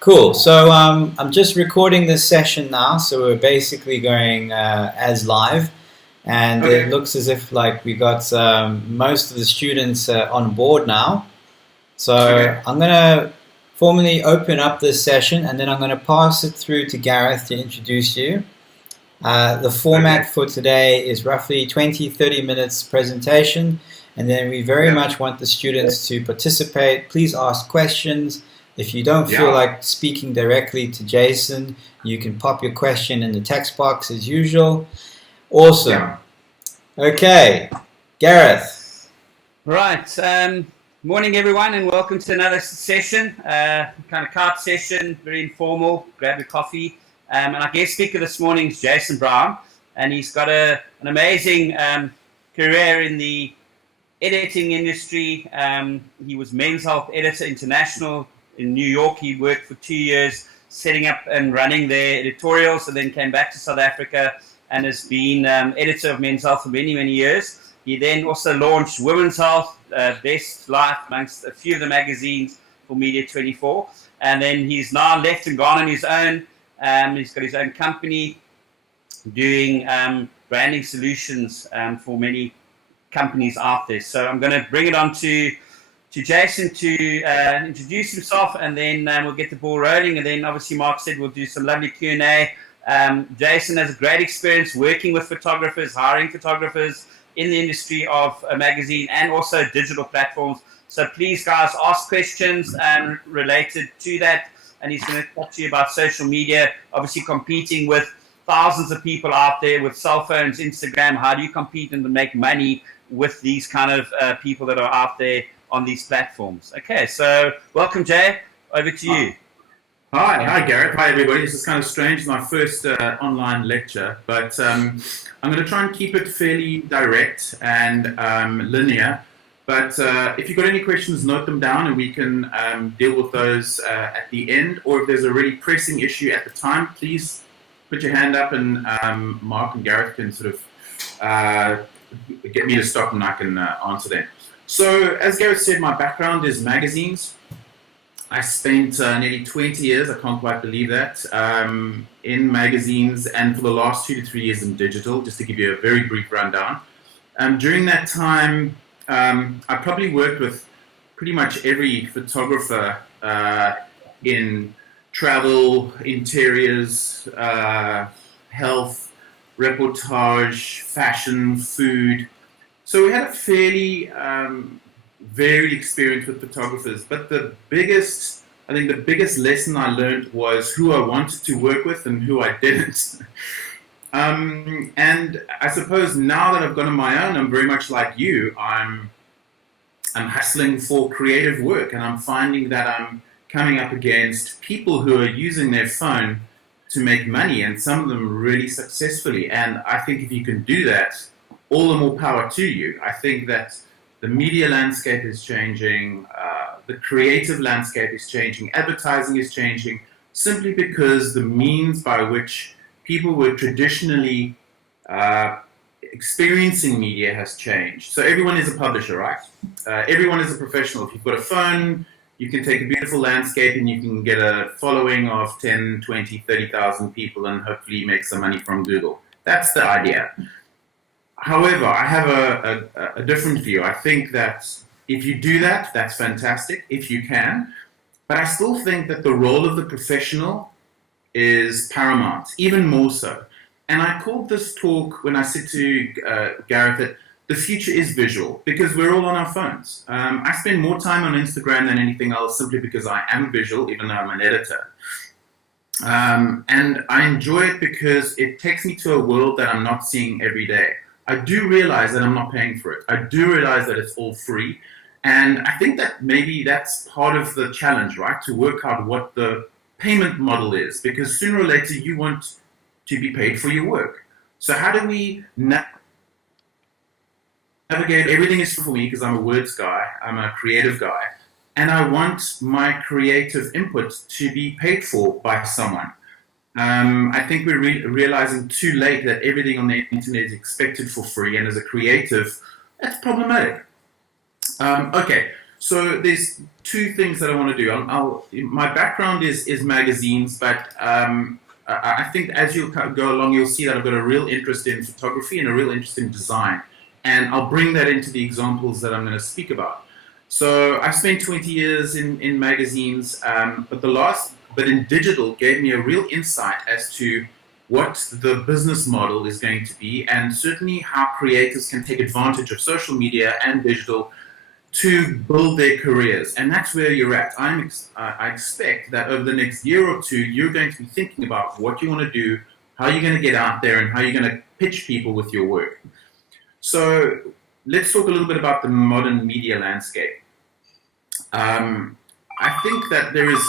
Cool. So I'm just recording this session now. So we're basically going as live, and it Okay. looks as if like we got most of the students on board now. So Okay. I'm gonna formally open up this session, and then I'm gonna pass it through to Gareth to introduce you. The format Okay. for today is roughly 20-30 minutes presentation, and then we very Yeah. much want the students to participate. Please ask questions. If you don't feel Yeah. like speaking directly to Jason, you can pop your question in the text box as usual. Awesome. Yeah. Okay, Gareth. Right. Morning, everyone, and welcome to another session. Kind of card session, very informal. Grab your coffee. And our guest speaker this morning is Jason Brown, and he's got an amazing career in the editing industry. He was Men's Health Editor International in New York. He worked for 2 years setting up and running their editorials, and then came back to South Africa and has been editor of Men's Health for many, many years. He then also launched Women's Health, Best Life, amongst a few of the magazines for Media 24. And then he's now left and gone on his own. He's got his own company doing branding solutions for many companies out there. So I'm going to bring it on to Jason to introduce himself, and then we'll get the ball rolling. And then obviously Mark said we'll do some lovely Q&A. Jason has a great experience working with photographers, hiring photographers in the industry of a magazine and also digital platforms. So please, guys, ask questions related to that. And he's going to talk to you about social media, obviously competing with thousands of people out there with cell phones, Instagram. How do you compete and make money with these kind of people that are out there on these platforms? Okay, so welcome, Jay. Over to you. Hi, Gareth. Hi, everybody. This is kind of strange. It's my first online lecture, but I'm going to try and keep it fairly direct and linear. But if you've got any questions, note them down, and we can deal with those at the end. Or if there's a really pressing issue at the time, please put your hand up, and Mark and Gareth can sort of get me to stop, and I can answer them. So, as Gareth said, my background is magazines. I spent nearly 20 years, I can't quite believe that, in magazines, and for the last 2 to 3 years in digital, just to give you a very brief rundown. During that time, I probably worked with pretty much every photographer in travel, interiors, health, reportage, fashion, food. So we had a fairly varied experience with photographers, but the biggest lesson I learned was who I wanted to work with and who I didn't. And I suppose now that I've gone on my own, I'm very much like you. I'm hustling for creative work, and I'm finding that I'm coming up against people who are using their phone to make money, and some of them really successfully. And I think if you can do that, all the more power to you. I think that the media landscape is changing, the creative landscape is changing, advertising is changing, simply because the means by which people were traditionally experiencing media has changed. So everyone is a publisher, right? Everyone is a professional. If you've got a phone, you can take a beautiful landscape and you can get a following of 10, 20, 30,000 people and hopefully make some money from Google. That's the idea. However, I have a different view. I think that if you do that, that's fantastic, if you can. But I still think that the role of the professional is paramount, even more so. And I called this talk, when I said to Gareth, that the future is visual, because we're all on our phones. I spend more time on Instagram than anything else, simply because I am visual, even though I'm an editor. And I enjoy it because it takes me to a world that I'm not seeing every day. I do realize that I'm not paying for it. I do realize that it's all free. And I think that maybe that's part of the challenge, right? To work out what the payment model is, because sooner or later you want to be paid for your work. So how do we navigate? Everything is for me because I'm a words guy, I'm a creative guy, and I want my creative input to be paid for by someone. I think we're realizing too late that everything on the internet is expected for free, and as a creative, that's problematic. Okay, So there's two things that I want to do. My background is magazines, but I think as you go along, you'll see that I've got a real interest in photography and a real interest in design. And I'll bring that into the examples that I'm going to speak about. So I spent 20 years in magazines, but in digital gave me a real insight as to what the business model is going to be, and certainly how creators can take advantage of social media and digital to build their careers. And that's where you're at. I expect that over the next year or two, you're going to be thinking about what you want to do, how you're going to get out there, and how you're going to pitch people with your work. So let's talk a little bit about the modern media landscape. I think that there is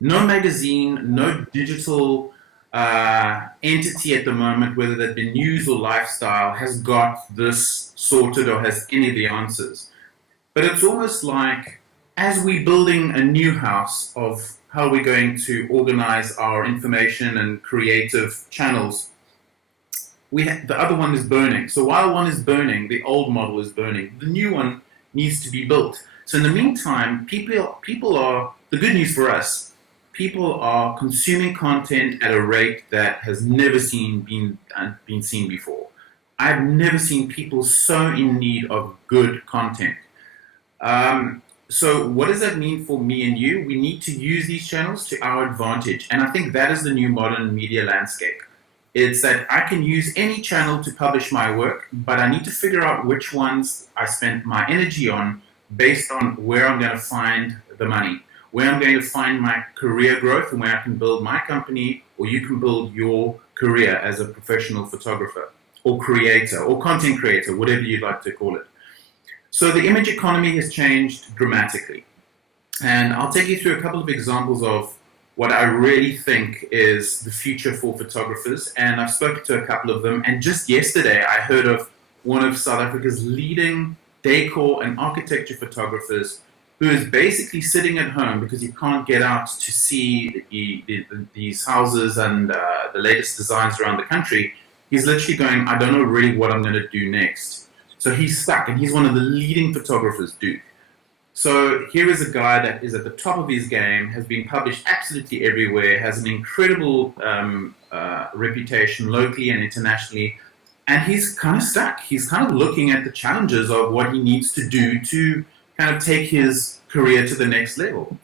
no magazine, no digital entity at the moment, whether that be news or lifestyle, has got this sorted or has any of the answers. But it's almost like, as we're building a new house of how we're going to organize our information and creative channels, the other one is burning. So while one is burning, the old model is burning. The new one needs to be built. So in the meantime, people are, the good news for us, people are consuming content at a rate that has never been seen before. I've never seen people so in need of good content. So what does that mean for me and you? We need to use these channels to our advantage. And I think that is the new modern media landscape. It's that I can use any channel to publish my work, but I need to figure out which ones I spend my energy on based on where I'm going to find the money, where I'm going to find my career growth, and where I can build my company, or you can build your career as a professional photographer or creator or content creator, whatever you'd like to call it. So the image economy has changed dramatically. And I'll take you through a couple of examples of what I really think is the future for photographers. And I've spoken to a couple of them. And just yesterday, I heard of one of South Africa's leading decor and architecture photographers who is basically sitting at home because he can't get out to see these houses and the latest designs around the country. He's literally going, I don't know really what I'm going to do next. So he's stuck, and he's one of the leading photographers, dude. So here is a guy that is at the top of his game, has been published absolutely everywhere, has an incredible reputation locally and internationally, and he's kind of stuck. He's kind of looking at the challenges of what he needs to do to kind of take his career to the next level,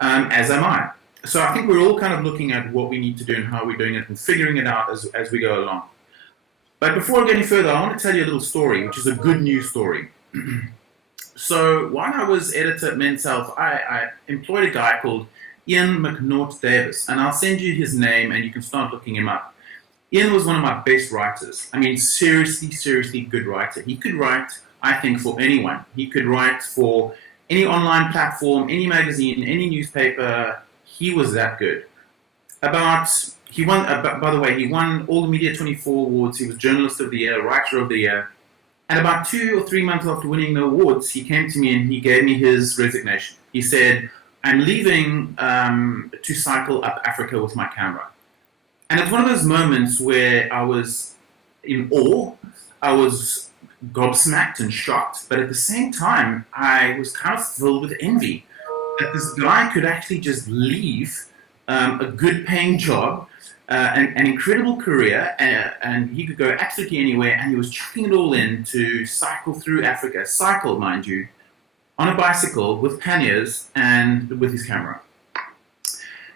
as am I. So I think we're all kind of looking at what we need to do and how we're doing it and figuring it out as we go along. But before I go any further, I want to tell you a little story, which is a good news story. So while I was editor at Men's Health, I employed a guy called Ian McNaught Davis, and I'll send you his name and you can start looking him up. Ian was one of my best writers. I mean, seriously good writer. He could write, I think, for anyone. He could write for any online platform, any magazine, any newspaper. He was that good. He won, by the way, he won all the Media 24 awards. He was Journalist of the Year, Writer of the Year. And about 2 or 3 months after winning the awards, he came to me and he gave me his resignation. He said, I'm leaving to cycle up Africa with my camera. And it's one of those moments where I was in awe, I was gobsmacked and shocked, but at the same time, I was kind of filled with envy that this guy could actually just leave a good paying job, an incredible career, and he could go absolutely anywhere, and he was chucking it all in to cycle through Africa, cycle, mind you, on a bicycle with panniers and with his camera.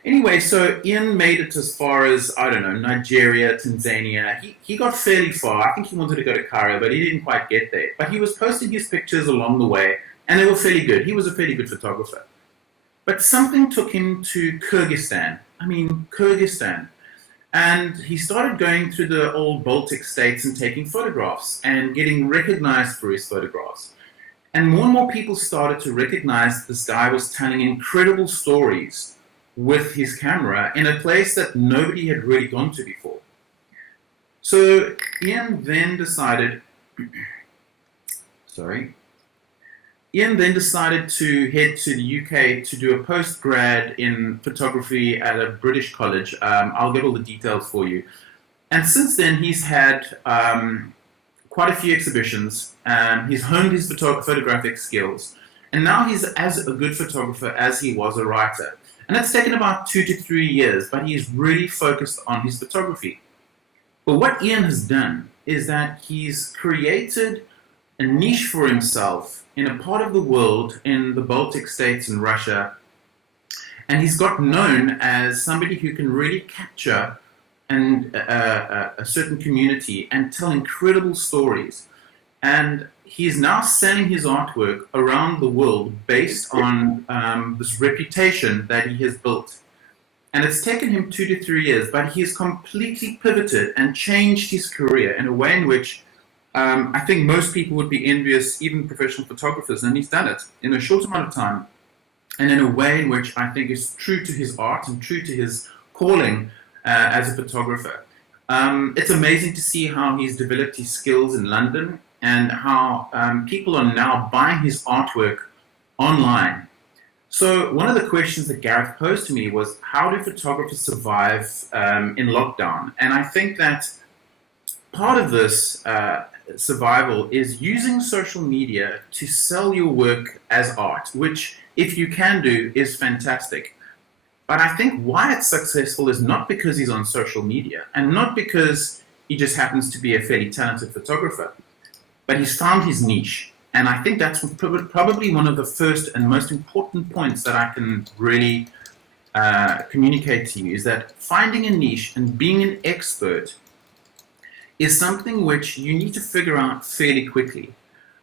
Anyway, so Ian made it as far as, I don't know, Nigeria, Tanzania. He got fairly far. I think he wanted to go to Cairo, but he didn't quite get there. But he was posting his pictures along the way, and they were fairly good. He was a fairly good photographer. But something took him to Kyrgyzstan. Kyrgyzstan. And he started going through the old Baltic states and taking photographs and getting recognized for his photographs. And more people started to recognize this guy was telling incredible stories with his camera in a place that nobody had really gone to before. So Ian then decided to head to the UK to do a postgrad in photography at a British college. I'll get all the details for you. And since then, he's had quite a few exhibitions. He's honed his photographic skills. And now he's as a good photographer as he was a writer. And that's taken about 2 to 3 years, but he's really focused on his photography. But what Ian has done is that he's created a niche for himself in a part of the world, in the Baltic states and Russia, and he's got known as somebody who can really capture a certain community and tell incredible stories. And he's now selling his artwork around the world based on this reputation that he has built. And it's taken him 2 to 3 years, but he has completely pivoted and changed his career in a way in which I think most people would be envious, even professional photographers, and he's done it in a short amount of time, and in a way in which I think is true to his art and true to his calling as a photographer. It's amazing to see how he's developed his skills in London and how people are now buying his artwork online. So one of the questions that Gareth posed to me was, how do photographers survive in lockdown? And I think that part of this survival is using social media to sell your work as art, which, if you can do, is fantastic. But I think why it's successful is not because he's on social media and not because he just happens to be a fairly talented photographer, but he's found his niche. And I think that's probably one of the first and most important points that I can really communicate to you, is that finding a niche and being an expert is something which you need to figure out fairly quickly.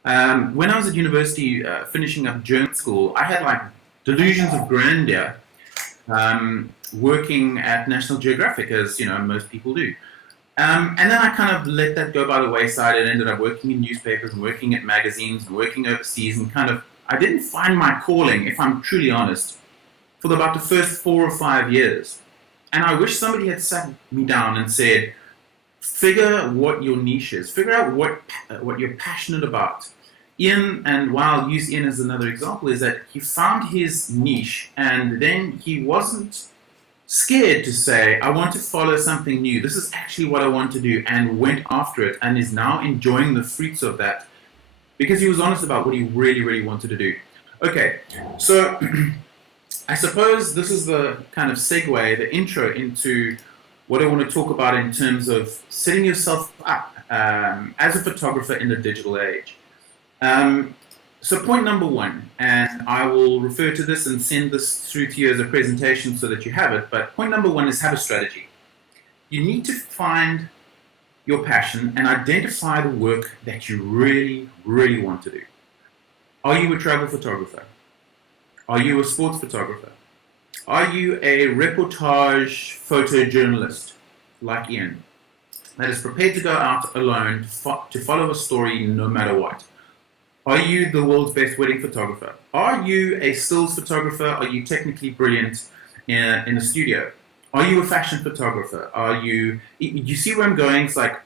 When I was at university finishing up German school, I had like delusions of grandeur working at National Geographic, as you know most people do. And then I kind of let that go by the wayside and ended up working in newspapers and working at magazines and working overseas, and I didn't find my calling, if I'm truly honest, for about the first 4 or 5 years. And I wish somebody had sat me down and said, figure what your niche is, figure out what you're passionate about. Ian, and I'll use Ian as another example, is that he found his niche and then he wasn't scared to say, I want to follow something new. This is actually what I want to do, and went after it and is now enjoying the fruits of that because he was honest about what he really, really wanted to do. Okay, so I suppose this is the kind of segue, the intro into what I want to talk about in terms of setting yourself up as a photographer in the digital age. So point number one, and I will refer to this and send this through to you as a presentation so that you have it, but point number one is have a strategy. You need to find your passion and identify the work that you really, really want to do. Are you a travel photographer? Are you a sports photographer? Are you a reportage photojournalist like Ian that is prepared to go out alone to follow a story no matter what? Are you the world's best wedding photographer? Are you a stills photographer? Are you technically brilliant in a studio? Are you a fashion photographer? You see where I'm going? It's like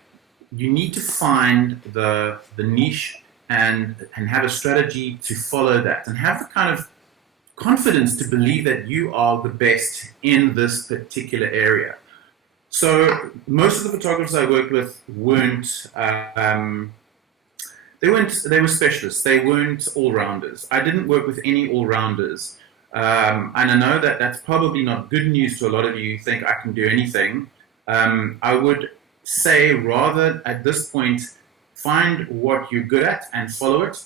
you need to find the niche and have a strategy to follow that, and have the kind of confidence to believe that you are the best in this particular area. So most of the photographers I worked with weren't they were specialists. They weren't all-rounders. I didn't work with any all-rounders. And I know that that's probably not good news to a lot of you who think I can do anything. I would say rather at this point, find what you're good at and follow it.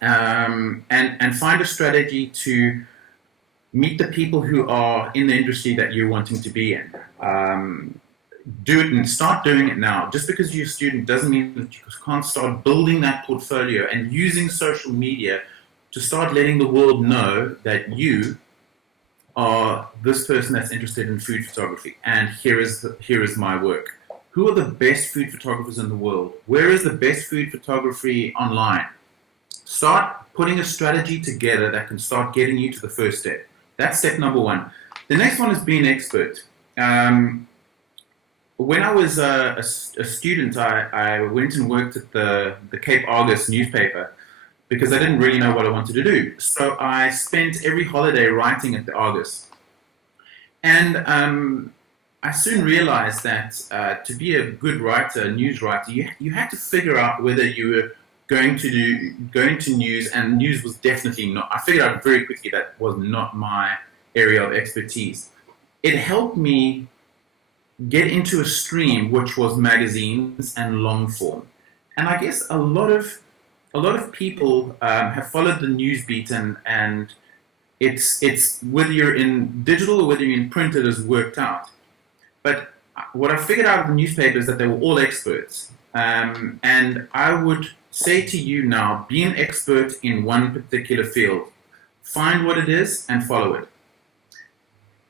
And find a strategy to meet the people who are in the industry that you're wanting to be in. Do it and start doing it now. Just because you're a student doesn't mean that you can't start building that portfolio and using social media to start letting the world know that you are this person that's interested in food photography, and here is my work. Who are the best food photographers in the world? Where is the best food photography online? Start putting a strategy together that can start getting you to the first step. That's step number one. The next one is being an expert. When I was a student, I went and worked at the Cape Argus newspaper because I didn't really know what I wanted to do. So I spent every holiday writing at the Argus. And I soon realized that to be a good writer, a news writer, you had to figure out whether you were going to news, and news was definitely not. I figured out very quickly that was not my area of expertise. It helped me get into a stream which was magazines and long form, and I guess a lot of people have followed the news beat, and it's whether you're in digital or whether you're in print, it has worked out. But what I figured out of the newspaper is that they were all experts, and I would say to you now, be an expert in one particular field, find what it is and follow it.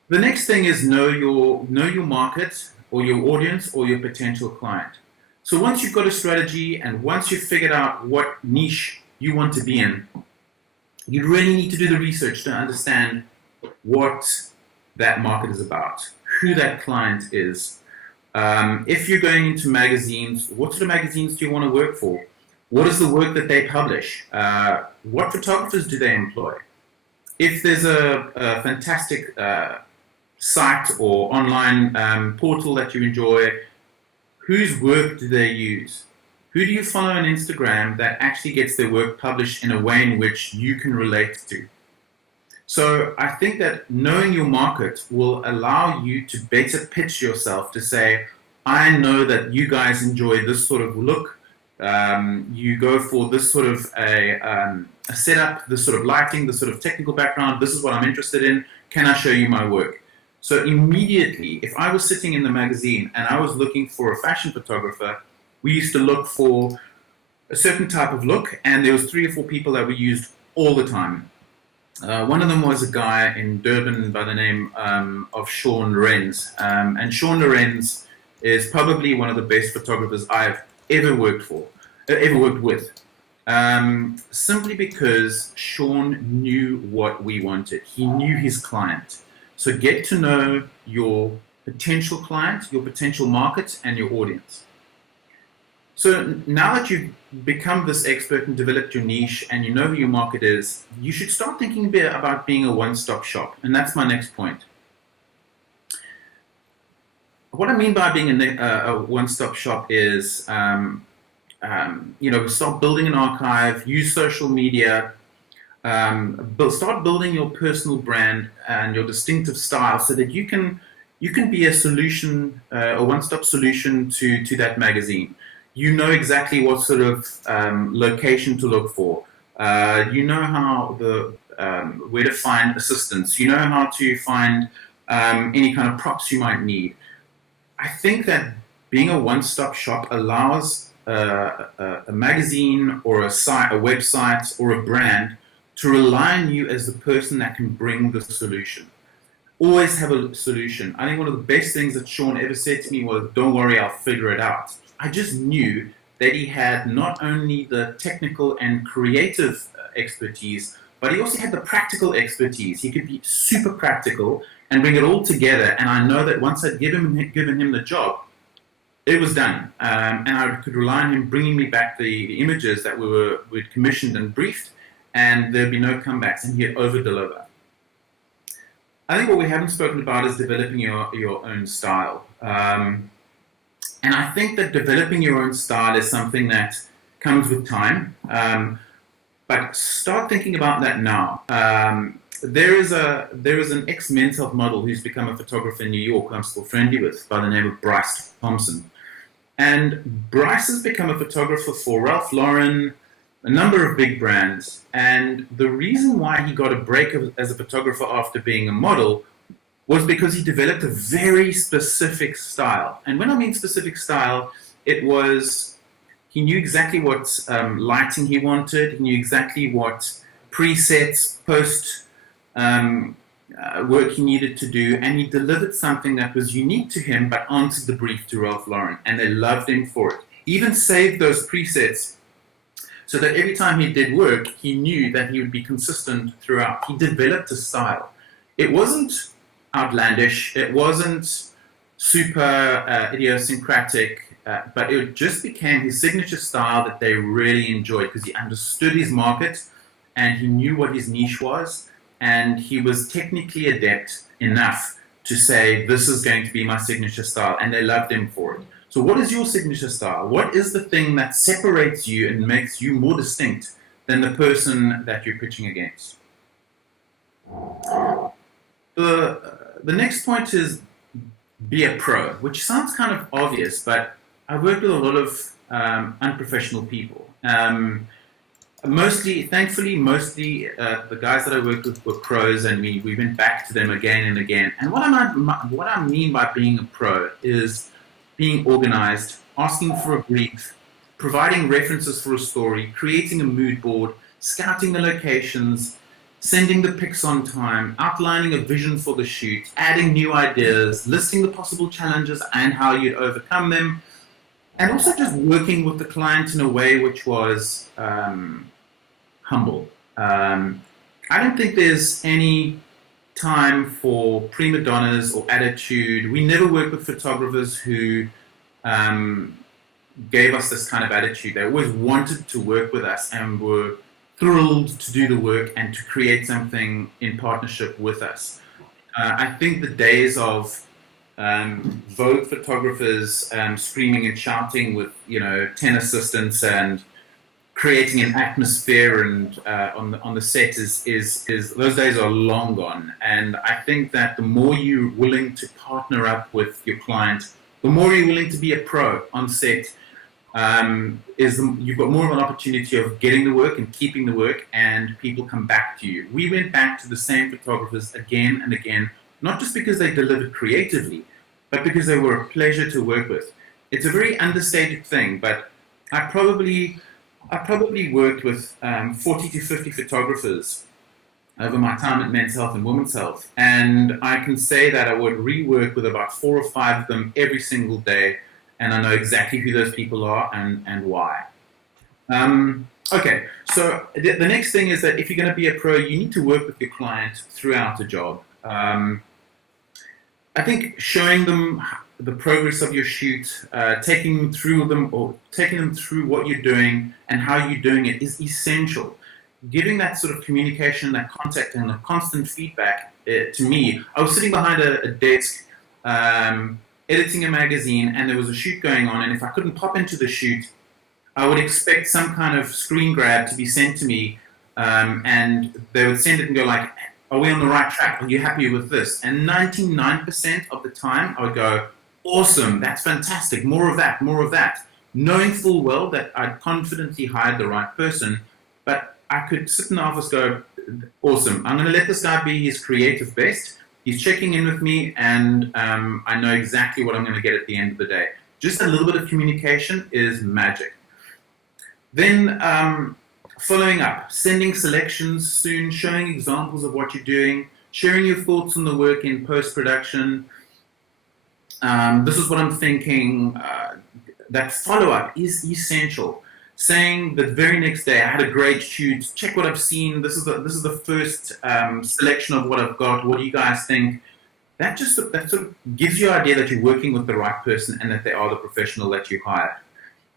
The next thing is know your market or your audience or your potential client. So once you've got a strategy and once you've figured out what niche you want to be in, you really need to do the research to understand what that market is about, who that client is. If you're going into magazines, what sort of magazines do you want to work for? What is the work that they publish? What photographers do they employ? If there's a fantastic site or online portal that you enjoy, whose work do they use? Who do you follow on Instagram that actually gets their work published in a way in which you can relate to? So I think that knowing your market will allow you to better pitch yourself to say, I know that you guys enjoy this sort of look. You go for this sort of a setup, this sort of lighting, this sort of technical background. This is what I'm interested in. Can I show you my work? So immediately, if I was sitting in the magazine and I was looking for a fashion photographer, we used to look for a certain type of look, and there was 3 or 4 people that we used all the time. One of them was a guy in Durban by the name of Lorenz. And Lorenz is probably one of the best photographers I've ever worked with. Simply because Sean knew what we wanted. He knew his client. So get to know your potential client, your potential market, and your audience. So now that you've become this expert and developed your niche and you know who your market is, you should start thinking a bit about being a one-stop shop. And that's my next point. What I mean by being a one-stop shop is, start building an archive, use social media, start building your personal brand and your distinctive style so that you can be a solution, a one-stop solution to that magazine. You know exactly what sort of location to look for. You know how where to find assistance. You know how to find any kind of props you might need. I think that being a one-stop shop allows a magazine or a site, a website or a brand to rely on you as the person that can bring the solution. Always have a solution. I think one of the best things that Sean ever said to me was, don't worry, I'll figure it out. I just knew that he had not only the technical and creative expertise, but he also had the practical expertise. He could be super practical and bring it all together. And I know that once I'd given him the job, it was done. And I could rely on him bringing me back the images that we'd commissioned and briefed, and there'd be no comebacks, and he'd over-deliver. I think what we haven't spoken about is developing your own style. And I think that developing your own style is something that comes with time. But start thinking about that now. There is an ex-Men's Health model who's become a photographer in New York who I'm still friendly with by the name of Bryce Thompson. And Bryce has become a photographer for Ralph Lauren, a number of big brands. And the reason why he got a break as a photographer after being a model was because he developed a very specific style. And when I mean specific style, it was, he knew exactly what lighting he wanted, he knew exactly what presets, post work he needed to do, and he delivered something that was unique to him but answered the brief to Ralph Lauren, and they loved him for it. He even saved those presets so that every time he did work, he knew that he would be consistent throughout. He developed a style. It wasn't outlandish, it wasn't super idiosyncratic, but it just became his signature style that they really enjoyed because he understood his market and he knew what his niche was, and he was technically adept enough to say, this is going to be my signature style, and they loved him for it. So what is your signature style? What is the thing that separates you and makes you more distinct than the person that you're pitching against? The next point is be a pro, which sounds kind of obvious, but I've worked with a lot of unprofessional people. Thankfully, the guys that I worked with were pros, and we went back to them again and again. And what I mean by being a pro is being organized, asking for a brief, providing references for a story, creating a mood board, scouting the locations, sending the pics on time, outlining a vision for the shoot, adding new ideas, listing the possible challenges and how you'd overcome them, and also just working with the client in a way which was humble. I don't think there's any time for prima donnas or attitude. We never worked with photographers who gave us this kind of attitude. They always wanted to work with us and were thrilled to do the work and to create something in partnership with us. I think the days of Vogue photographers screaming and shouting with 10 assistants and creating an atmosphere and on the set is those days are long gone. And I think that the more you're willing to partner up with your client, the more you're willing to be a pro on set, you've got more of an opportunity of getting the work and keeping the work, and people come back to you. We went back to the same photographers again and again, not just because they delivered creatively, but because they were a pleasure to work with. It's a very understated thing, but I probably worked with 40 to 50 photographers over my time at Men's Health and Women's Health, and I can say that I would rework with about 4 or 5 of them every single day, and I know exactly who those people are and why. Okay, so the next thing is that if you're going to be a pro, you need to work with your client throughout the job. I think showing them the progress of your shoot, taking them through what you're doing and how you're doing it is essential. Giving that sort of communication, that contact, and the constant feedback to me. I was sitting behind a desk editing a magazine, and there was a shoot going on, and if I couldn't pop into the shoot, I would expect some kind of screen grab to be sent to me, and they would send it and go like, are we on the right track? Are you happy with this? And 99% of the time, I would go, awesome, that's fantastic, more of that, knowing full well that I'd confidently hired the right person, but I could sit in the office go, awesome, I'm going to let this guy be his creative best. He's checking in with me, and I know exactly what I'm going to get at the end of the day. Just a little bit of communication is magic. Then following up, sending selections soon, showing examples of what you're doing, sharing your thoughts on the work in post-production. This is what I'm thinking. That follow-up is essential. Saying the very next day, I had a great shoot, check what I've seen, this is the first selection of what I've got, what do you guys think? That sort of gives you an idea that you're working with the right person and that they are the professional that you hired.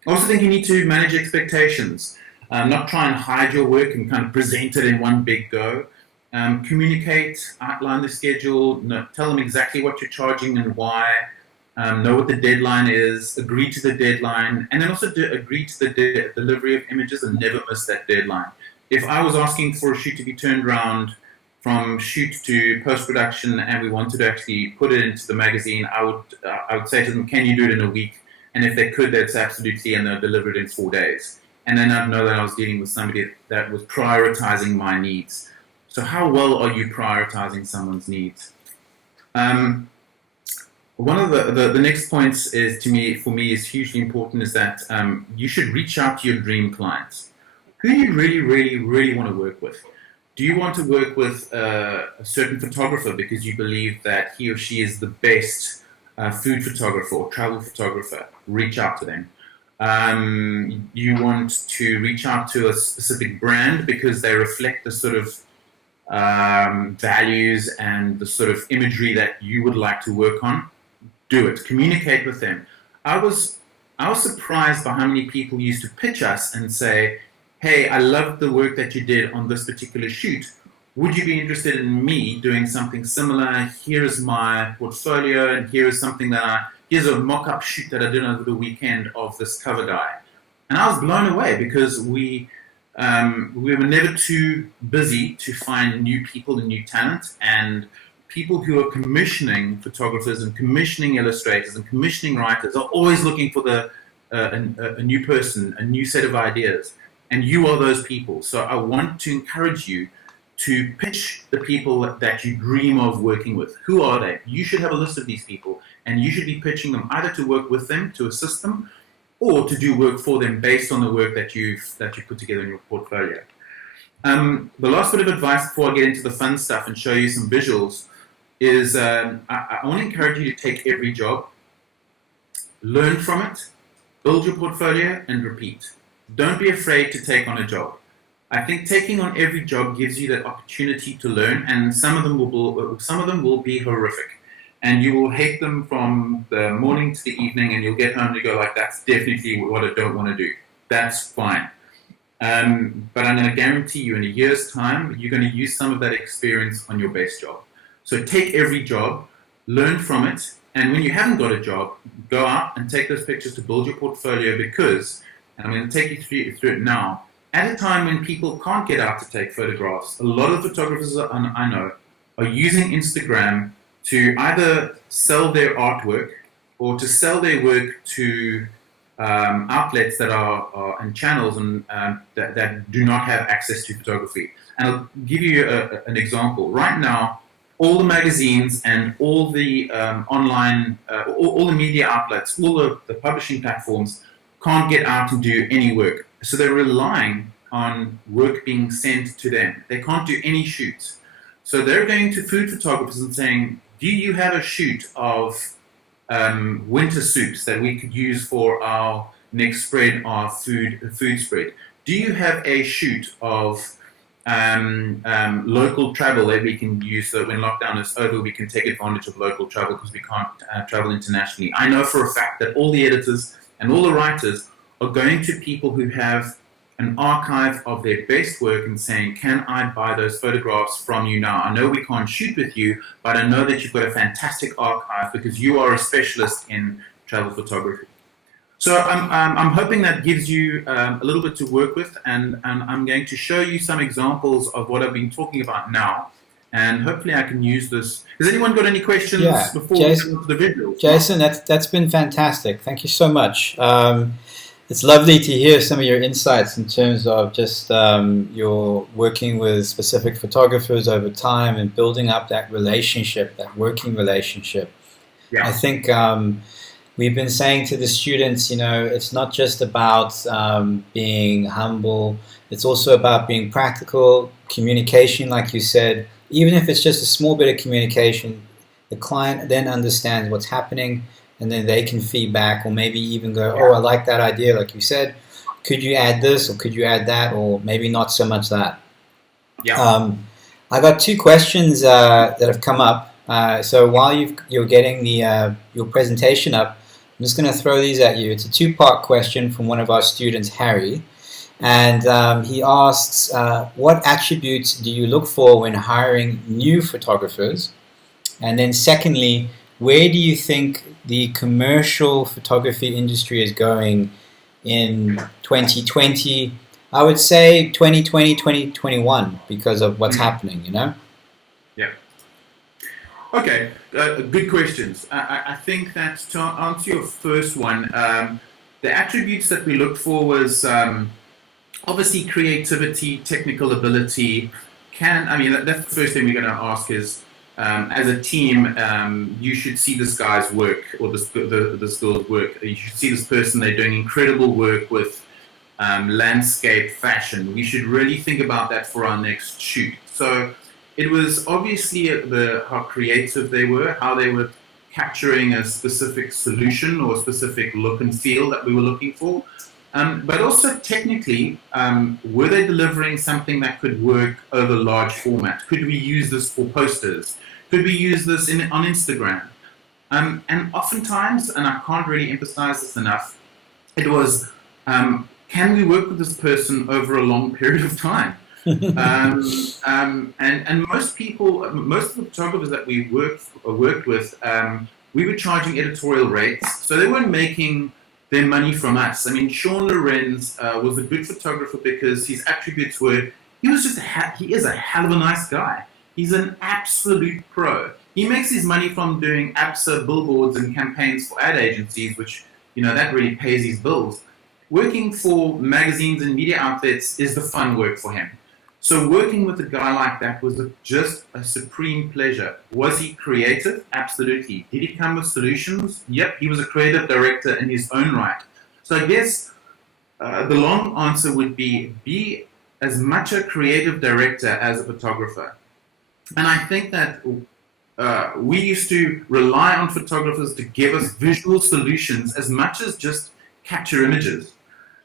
I also think you need to manage expectations, not try and hide your work and kind of present it in one big go. Communicate, outline the schedule, tell them exactly what you're charging and why. Know what the deadline is, agree to the deadline, and then also agree to the delivery of images and never miss that deadline. If I was asking for a shoot to be turned around from shoot to post-production and we wanted to actually put it into the magazine, I would say to them, can you do it in a week? And if they could, they'd say absolutely, and they'll deliver it in 4 days. And then I'd know that I was dealing with somebody that was prioritizing my needs. So how well are you prioritizing someone's needs? One of the next points is for me is hugely important is that you should reach out to your dream clients. Who do you really, really, really want to work with? Do you want to work with a certain photographer because you believe that he or she is the best food photographer or travel photographer? Reach out to them. You want to reach out to a specific brand because they reflect the sort of values and the sort of imagery that you would like to work on. Do it. Communicate with them. I was surprised by how many people used to pitch us and say, hey, I loved the work that you did on this particular shoot. Would you be interested in me doing something similar? Here is my portfolio, and here is something here's a mock-up shoot that I did over the weekend of this cover guy. And I was blown away because we were never too busy to find new people and new talent, and people who are commissioning photographers and commissioning illustrators and commissioning writers are always looking for a new person, a new set of ideas. And you are those people. So I want to encourage you to pitch the people that you dream of working with. Who are they? You should have a list of these people, and you should be pitching them either to work with them, to assist them, or to do work for them based on the work that you put together in your portfolio. The last bit of advice before I get into the fun stuff and show you some visuals is I want to encourage you to take every job, learn from it, build your portfolio, and repeat. Don't be afraid to take on a job. I think taking on every job gives you that opportunity to learn, and some of them will be horrific. And you will hate them from the morning to the evening, and you'll get home and go like, that's definitely what I don't want to do. That's fine. But I'm going to guarantee you in a year's time, you're going to use some of that experience on your best job. So take every job, learn from it, and when you haven't got a job, go out and take those pictures to build your portfolio because, and I'm going to take you through it now, at a time when people can't get out to take photographs, a lot of photographers I know are using Instagram to either sell their artwork or to sell their work to outlets that are and channels and that do not have access to photography. And I'll give you an example. Right now, all the magazines and all the online, all the media outlets, all the publishing platforms can't get out and do any work. So they're relying on work being sent to them. They can't do any shoots. So they're going to food photographers and saying, do you have a shoot of winter soups that we could use for our next spread, our food spread? Do you have a shoot of local travel that we can use so that when lockdown is over, we can take advantage of local travel because we can't travel internationally? I know for a fact that all the editors and all the writers are going to people who have an archive of their best work and saying, can I buy those photographs from you now? I know we can't shoot with you, but I know that you've got a fantastic archive because you are a specialist in travel photography. So I'm hoping that gives you a little bit to work with, and I'm going to show you some examples of what I've been talking about now, and hopefully I can use this. Has anyone got any questions before we go into the video? Jason, that's been fantastic. Thank you so much. It's lovely to hear some of your insights in terms of just your working with specific photographers over time and building up that relationship, that working relationship. Yeah. I think we've been saying to the students, it's not just about being humble. It's also about being practical, communication, like you said. Even if it's just a small bit of communication, the client then understands what's happening, and then they can feedback or maybe even go, oh, I like that idea, like you said. Could you add this or could you add that, or maybe not so much that? Yeah. I got two questions that have come up. So while you're getting your presentation up, I'm just going to throw these at you. It's a two-part question from one of our students, Harry. And he asks, what attributes do you look for when hiring new photographers? And then secondly, where do you think the commercial photography industry is going in 2020? I would say 2020, 2021 because of what's happening, Yeah. Okay, good questions. I think that to answer your first one, the attributes that we looked for was obviously creativity, technical ability. That's the first thing we're going to ask is, as a team, you should see this guy's work or this girl's work. You should see this person, they're doing incredible work with landscape fashion. We should really think about that for our next shoot. So it was obviously how creative they were, how they were capturing a specific solution or a specific look and feel that we were looking for. But also technically, were they delivering something that could work over large format? Could we use this for posters? Could we use this on Instagram? And oftentimes, and I can't really emphasize this enough, it was, can we work with this person over a long period of time? And most of the photographers that we worked with we were charging editorial rates, so they weren't making their money from us. I mean, Sean Lorenz was a good photographer because his attributes were, he is a hell of a nice guy. He's an absolute pro. He makes his money from doing ABSA billboards and campaigns for ad agencies, which, that really pays his bills. Working for magazines and media outlets is the fun work for him. So working with a guy like that was just a supreme pleasure. Was he creative? Absolutely. Did he come with solutions? Yep, he was a creative director in his own right. So I guess the long answer would be as much a creative director as a photographer. And I think that we used to rely on photographers to give us visual solutions as much as just capture images.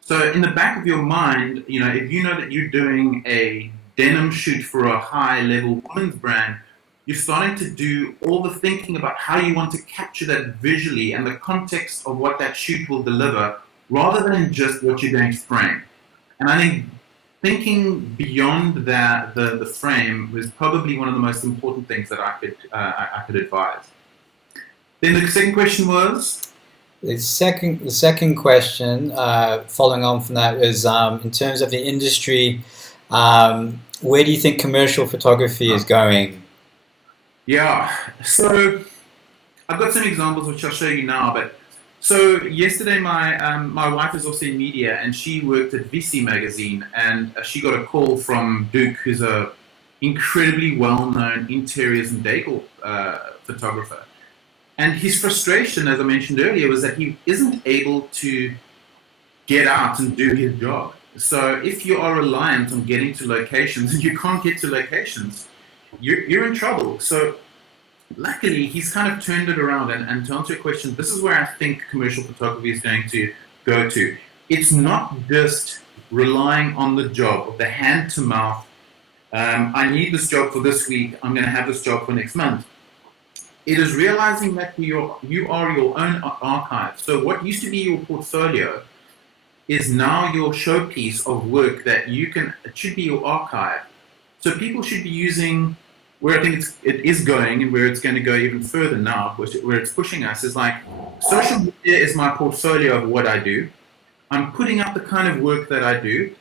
So in the back of your mind, if you know that you're doing a denim shoot for a high-level women's brand, you're starting to do all the thinking about how you want to capture that visually and the context of what that shoot will deliver, rather than just what you're going to frame. And I think thinking beyond the frame was probably one of the most important things that I could advise. Then the second question was? The second question, following on from that, is in terms of the industry, where do you think commercial photography is going? Yeah, so I've got some examples which I'll show you now. But so yesterday, my wife is also in media, and she worked at VC magazine, and she got a call from Duke, who's a incredibly well-known interiors and decor photographer. And his frustration, as I mentioned earlier, was that he isn't able to get out and do his job. So if you are reliant on getting to locations and you can't get to locations, you're in trouble. So luckily, he's kind of turned it around. And to answer your question, this is where I think commercial photography is going to go to. It's not just relying on the job, of the hand to mouth. I need this job for this week. I'm going to have this job for next month. It is realizing that you are your own archive. So what used to be your portfolio is now your showpiece of work that it should be your archive. So people should be using, where I think it is going and where it's going to go even further now, where it's pushing us, is like, social media is my portfolio of what I do. I'm putting up the kind of work that I do,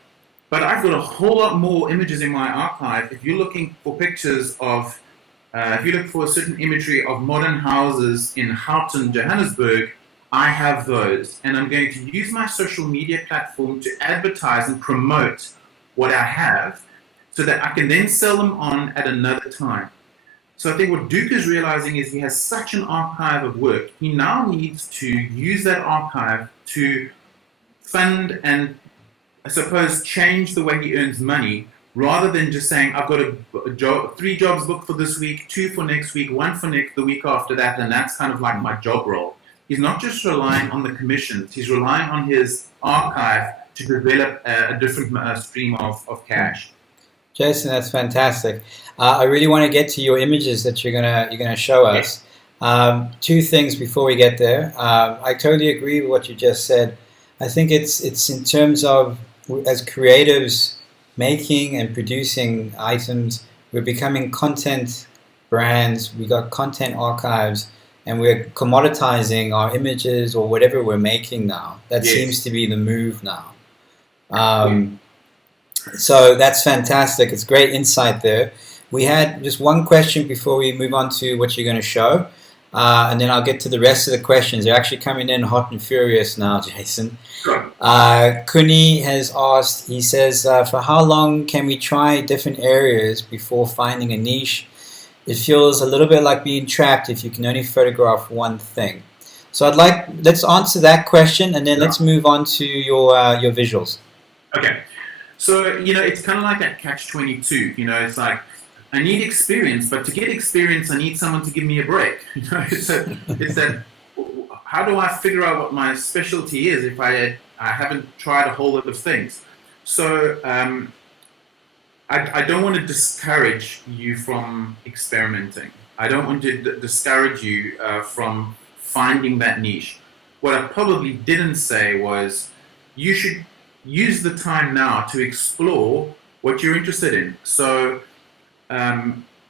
but I've got a whole lot more images in my archive. If you're looking for pictures of if you look for a certain imagery of modern houses in Houghton, Johannesburg, I have those. And I'm going to use my social media platform to advertise and promote what I have so that I can then sell them on at another time. So I think what Duke is realizing is he has such an archive of work. He now needs to use that archive to fund and, I suppose, change the way he earns money, rather than just saying, I've got a job, 3 jobs booked for this week, 2 for next week, 1 for the week after that, and that's kind of like my job role. He's not just relying on the commissions, he's relying on his archive to develop a different stream of cash. Jason, that's fantastic. I really want to get to your images that you're gonna show us. 2 things before we get there. I totally agree with what you just said. I think it's in terms of, as creatives, making and producing items, we're becoming content brands, we got content archives, and we're commoditizing our images or whatever we're making now. That seems to be the move now. So that's fantastic. It's great insight there. We had just one question before we move on to what you're going to show, and then I'll get to the rest of the questions. They're actually coming in hot and furious now, Jason. Sure. Kuni has asked, he says, for how long can we try different areas before finding a niche? It feels a little bit like being trapped if you can only photograph one thing. So let's answer that question, and then let's move on to your visuals. Okay. So, it's kind of like that catch-22. It's like, I need experience, but to get experience, I need someone to give me a break. It's that, how do I figure out what my specialty is if I haven't tried a whole lot of things? So I don't want to discourage you from experimenting. I don't want to discourage you from finding that niche. What I probably didn't say was you should use the time now to explore what you're interested in. So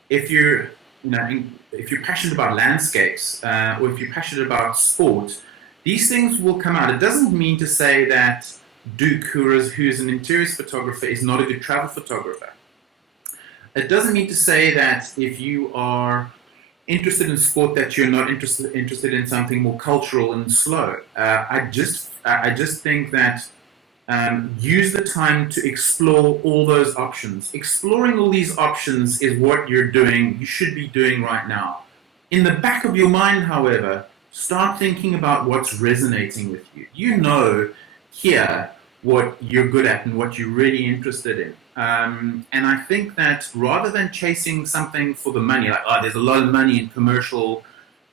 if you're if you're passionate about landscapes or if you're passionate about sport, these things will come out. It doesn't mean to say that Duke, who's an interiors photographer, is not a good travel photographer. It doesn't mean to say that if you are interested in sport that you're not interested in something more cultural and slow. I just think that use the time to explore all those options. Exploring all these options is what you should be doing right now. In the back of your mind, however, start thinking about what's resonating with you. Here what you're good at and what you're really interested in. And I think that rather than chasing something for the money, like, oh, there's a lot of money in commercial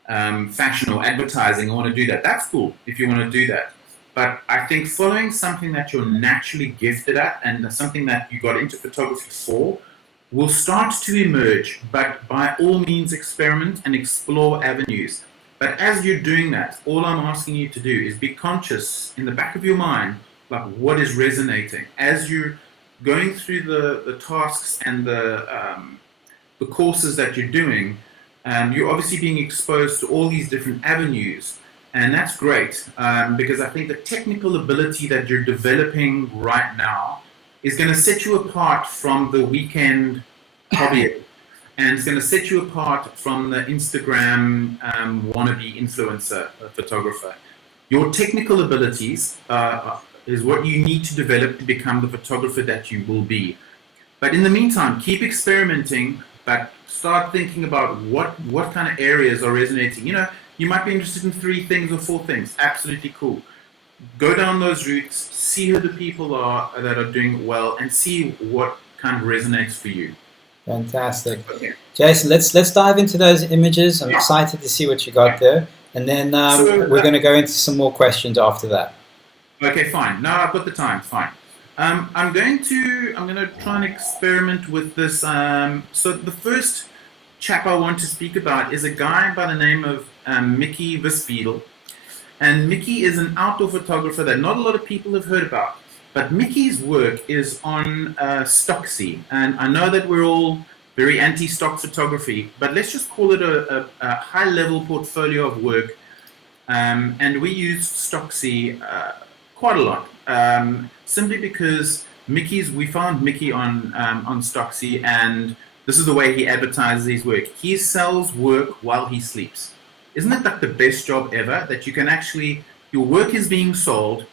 fashion or advertising, I want to do that. That's cool if you want to do that. But I think following something that you're naturally gifted at and something that you got into photography for will start to emerge. But by all means, experiment and explore avenues. But as you're doing that, all I'm asking you to do is be conscious in the back of your mind, like what is resonating. As you're going through the tasks and the courses that you're doing, you're obviously being exposed to all these different avenues. And that's great because I think the technical ability that you're developing right now is going to set you apart from the weekend hobbyist. And it's going to set you apart from the Instagram wannabe influencer photographer. Your technical abilities is what you need to develop to become the photographer that you will be. But in the meantime, keep experimenting, but start thinking about what kind of areas are resonating. You might be interested in 3 things or 4 things. Absolutely cool. Go down those routes, see who the people are that are doing well, and see what kind of resonates for you. Fantastic. Okay. Jason, let's dive into those images. I'm excited to see what you got there. And then we're going to go into some more questions after that. Okay, fine. Now I've got the time. Fine. I'm going to try and experiment with this. So the first chap I want to speak about is a guy by the name of Mickey Visfiedel. And Mickey is an outdoor photographer that not a lot of people have heard about. But Mickey's work is on Stocksy. And I know that we're all very anti-stock photography, but let's just call it a high-level portfolio of work. And we use Stocksy quite a lot, simply because we found Mickey on Stocksy, and this is the way he advertises his work. He sells work while he sleeps. Isn't it like the best job ever, that you can actually, your work is being sold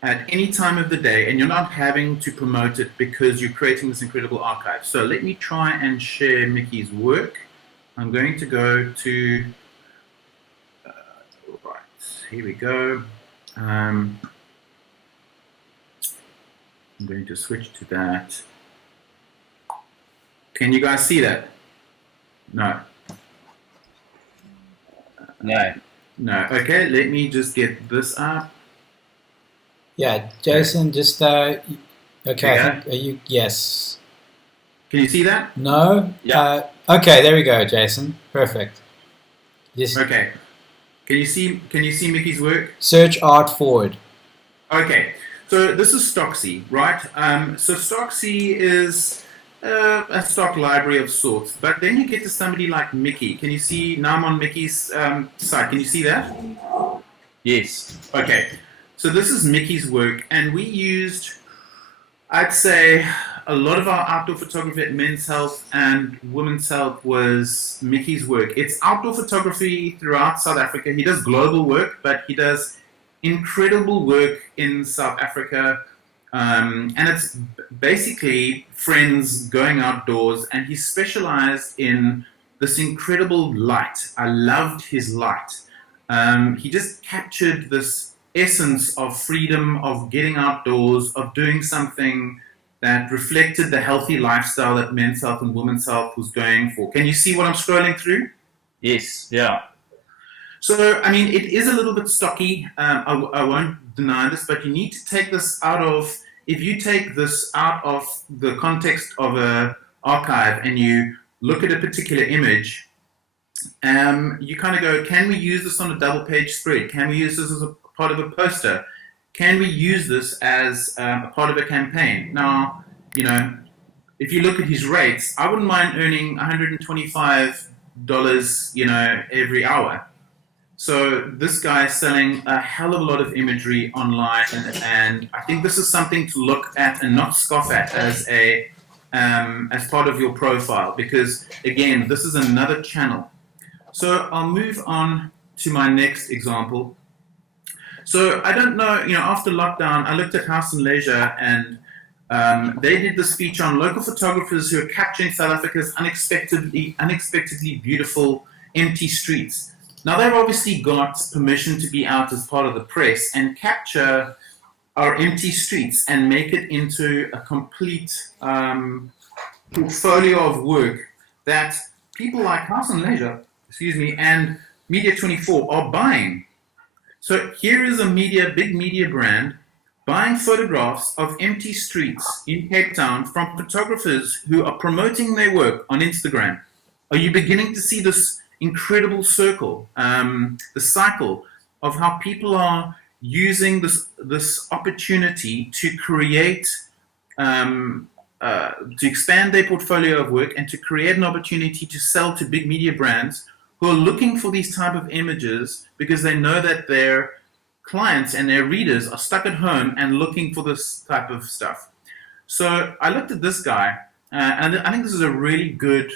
at any time of the day and you're not having to promote it because you're creating this incredible archive. So let me try and share Mickey's work. I'm going to go to, right, here we go. I'm going to switch to that. Can you guys see that? No. No. No. Okay, let me just get this up. Yeah, Jason, just okay. Yeah. I think, are you? Yes. Can you see that? No. Yeah. Okay, there we go, Jason. Perfect. Yes. Okay. Can you see Mickey's work? Search art forward. Okay. So this is Stocksy, right? So Stocksy is a stock library of sorts, but then you get to somebody like Mickey. Can you see? Now I'm on Mickey's site. Can you see that? Yes. Okay. So this is Mickey's work, and we used, I'd say, a lot of our outdoor photography at Men's Health and Women's Health was Mickey's work. It's outdoor photography throughout South Africa. He does global work, but he does incredible work in South Africa. And it's basically friends going outdoors, and he specialized in this incredible light. I loved his light. He just captured this essence of freedom, of getting outdoors, of doing something that reflected the healthy lifestyle that Men's Health and Women's Health was going for. Can you see what I'm scrolling through? Yes. Yeah. So, I mean, it is a little bit stocky. I won't deny this, but you need to take this out of, if you take this out of the context of an archive and you look at a particular image, you kind of go, can we use this on a double page spread? Can we use this as a part of a poster? Can we use this as a part of a campaign? Now, if you look at his rates, I wouldn't mind earning $125 every hour. So this guy is selling a hell of a lot of imagery online, and I think this is something to look at and not scoff at as part of your profile, because again, this is another channel. So I'll move on to my next example. So I don't know, after lockdown, I looked at House and Leisure, and they did the speech on local photographers who are capturing South Africa's unexpectedly beautiful empty streets. Now, they've obviously got permission to be out as part of the press and capture our empty streets and make it into a complete portfolio of work that people like House and Leisure, and Media24 are buying. So here is a big media brand buying photographs of empty streets in Cape Town from photographers who are promoting their work on Instagram. Are you beginning to see this incredible circle, the cycle of how people are using this opportunity to create, to expand their portfolio of work and to create an opportunity to sell to big media brands who are looking for these type of images because they know that their clients and their readers are stuck at home and looking for this type of stuff. So I looked at this guy, and I think this is a really good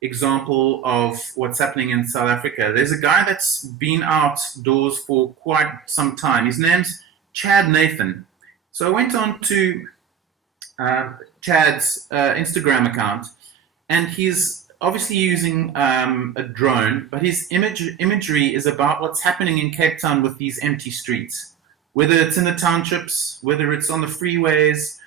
example of what's happening in South Africa. There's a guy that's been outdoors for quite some time. His name's Chad Nathan. So I went on to Chad's Instagram account, and he's obviously using a drone, but his imagery is about what's happening in Cape Town with these empty streets. Whether it's in the townships, whether it's on the freeways,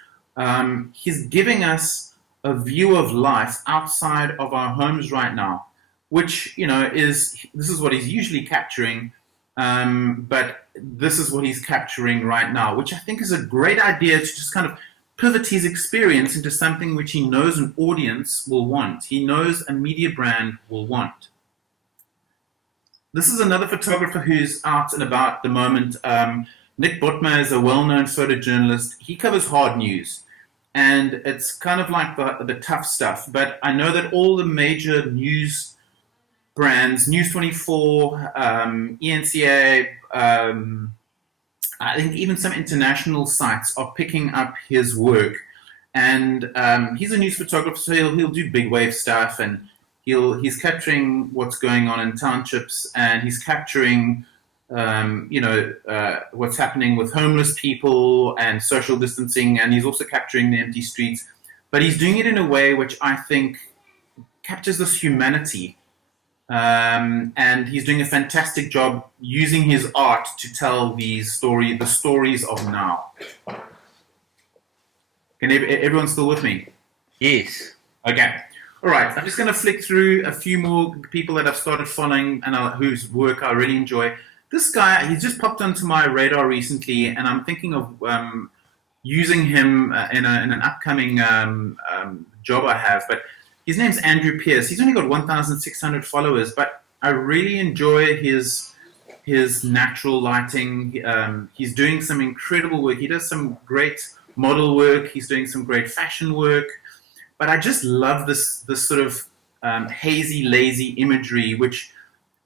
he's giving us a view of life outside of our homes right now, which, this is what he's usually capturing, but this is what he's capturing right now, which I think is a great idea to just kind of pivot his experience into something which he knows an audience will want. He knows a media brand will want. This is another photographer who's out and about at the moment. Nick Botmer is a well-known photojournalist. He covers hard news, and it's kind of like the tough stuff. But I know that all the major news brands, News24, ENCA, I think even some international sites are picking up his work, and he's a news photographer, so he'll do big wave stuff, and he's capturing what's going on in townships, and he's capturing what's happening with homeless people and social distancing, and he's also capturing the empty streets, but he's doing it in a way which I think captures this humanity. And he's doing a fantastic job using his art to tell the stories of now. Can everyone still with me? Yes. Okay. All right. I'm just going to flick through a few more people that I've started following and whose work I really enjoy. This guy, he's just popped onto my radar recently, and I'm thinking of using him in an upcoming job I have. But his name's Andrew Pierce. He's only got 1,600 followers, but I really enjoy his natural lighting. He's doing some incredible work. He does some great model work. He's doing some great fashion work. But I just love this sort of hazy, lazy imagery, which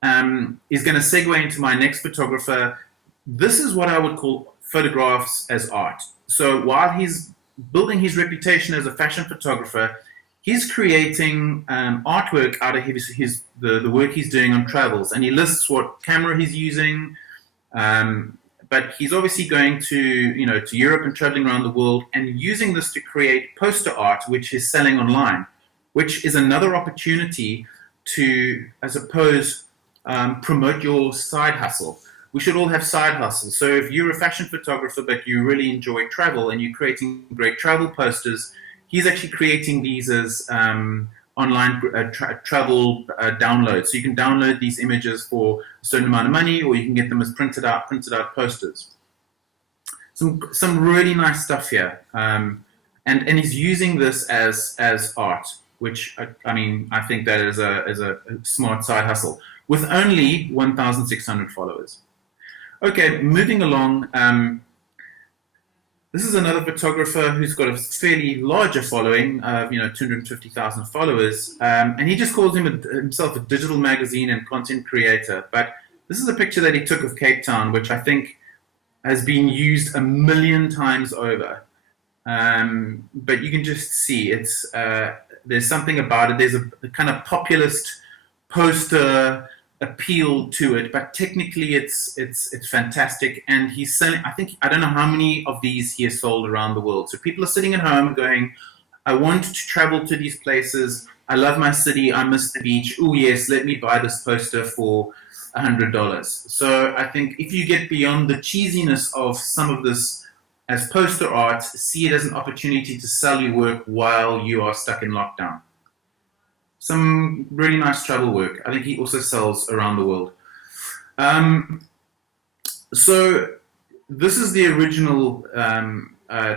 is going to segue into my next photographer. This is what I would call photographs as art. So while he's building his reputation as a fashion photographer, he's creating artwork out of the work he's doing on travels, and he lists what camera he's using. But he's obviously going to Europe and traveling around the world and using this to create poster art, which he's selling online, which is another opportunity to, I suppose, promote your side hustle. We should all have side hustles. So if you're a fashion photographer but you really enjoy travel and you're creating great travel posters, he's actually creating these as online travel downloads. So you can download these images for a certain amount of money, or you can get them as printed out posters. Some really nice stuff here, and he's using this as art, which I think that is a smart side hustle with only 1,600 followers. Okay, moving along. This is another photographer who's got a fairly larger following of 250,000 followers, and he just calls himself a digital magazine and content creator. But this is a picture that he took of Cape Town, which I think has been used 1,000,000 times over. But you can just see there's something about it. There's a kind of populist poster appeal to it, but technically it's fantastic. And he's selling, I don't know how many of these he has sold around the world. So people are sitting at home going, I want to travel to these places. I love my city. I miss the beach. Oh yes, let me buy this poster for $100. So I think if you get beyond the cheesiness of some of this as poster art, see it as an opportunity to sell your work while you are stuck in lockdown. Some really nice travel work. I think he also sells around the world. So this is the original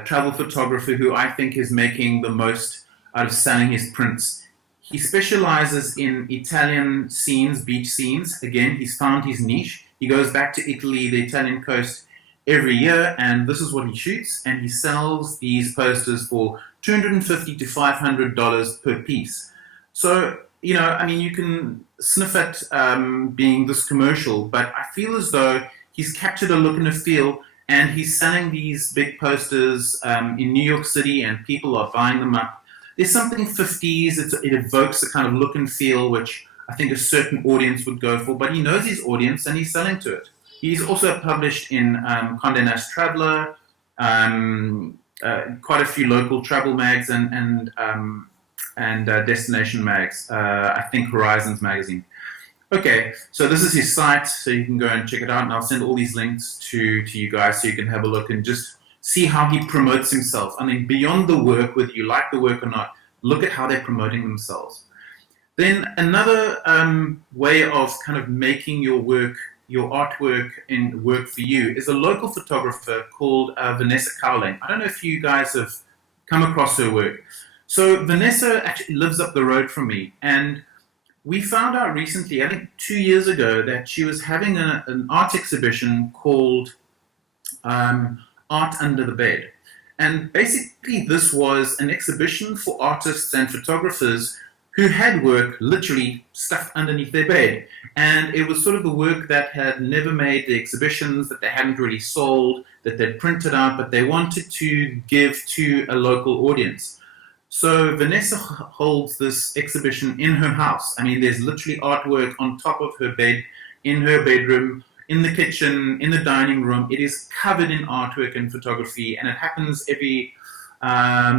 travel photographer who I think is making the most out of selling his prints. He specializes in Italian scenes, beach scenes. Again, he's found his niche. He goes back to Italy, the Italian coast, every year, and this is what he shoots. And he sells these posters for $250 to $500 per piece. So, you can sniff at being this commercial, but I feel as though he's captured a look and a feel, and he's selling these big posters in New York City, and people are buying them up. There's something 50s, it evokes a kind of look and feel which I think a certain audience would go for, but he knows his audience and he's selling to it. He's also published in Condé Nast Traveler, quite a few local travel mags and destination mags, I think Horizons magazine. Okay, so this is his site, so you can go and check it out, and I'll send all these links to you guys so you can have a look and just see how he promotes himself. I mean, beyond the work, whether you like the work or not, look at how they're promoting themselves. Then another way of kind of making your work, your artwork and work for you is a local photographer called Vanessa Cowling. I don't know if you guys have come across her work. So Vanessa actually lives up the road from me, and we found out recently, I think 2 years ago, that she was having an art exhibition called Art Under the Bed. And basically this was an exhibition for artists and photographers who had work literally stuffed underneath their bed. And it was sort of the work that had never made the exhibitions, that they hadn't really sold, that they'd printed out, but they wanted to give to a local audience. So Vanessa holds this exhibition in her house. I mean, there's literally artwork on top of her bed, in her bedroom, in the kitchen, in the dining room. It is covered in artwork and photography, and it happens every, I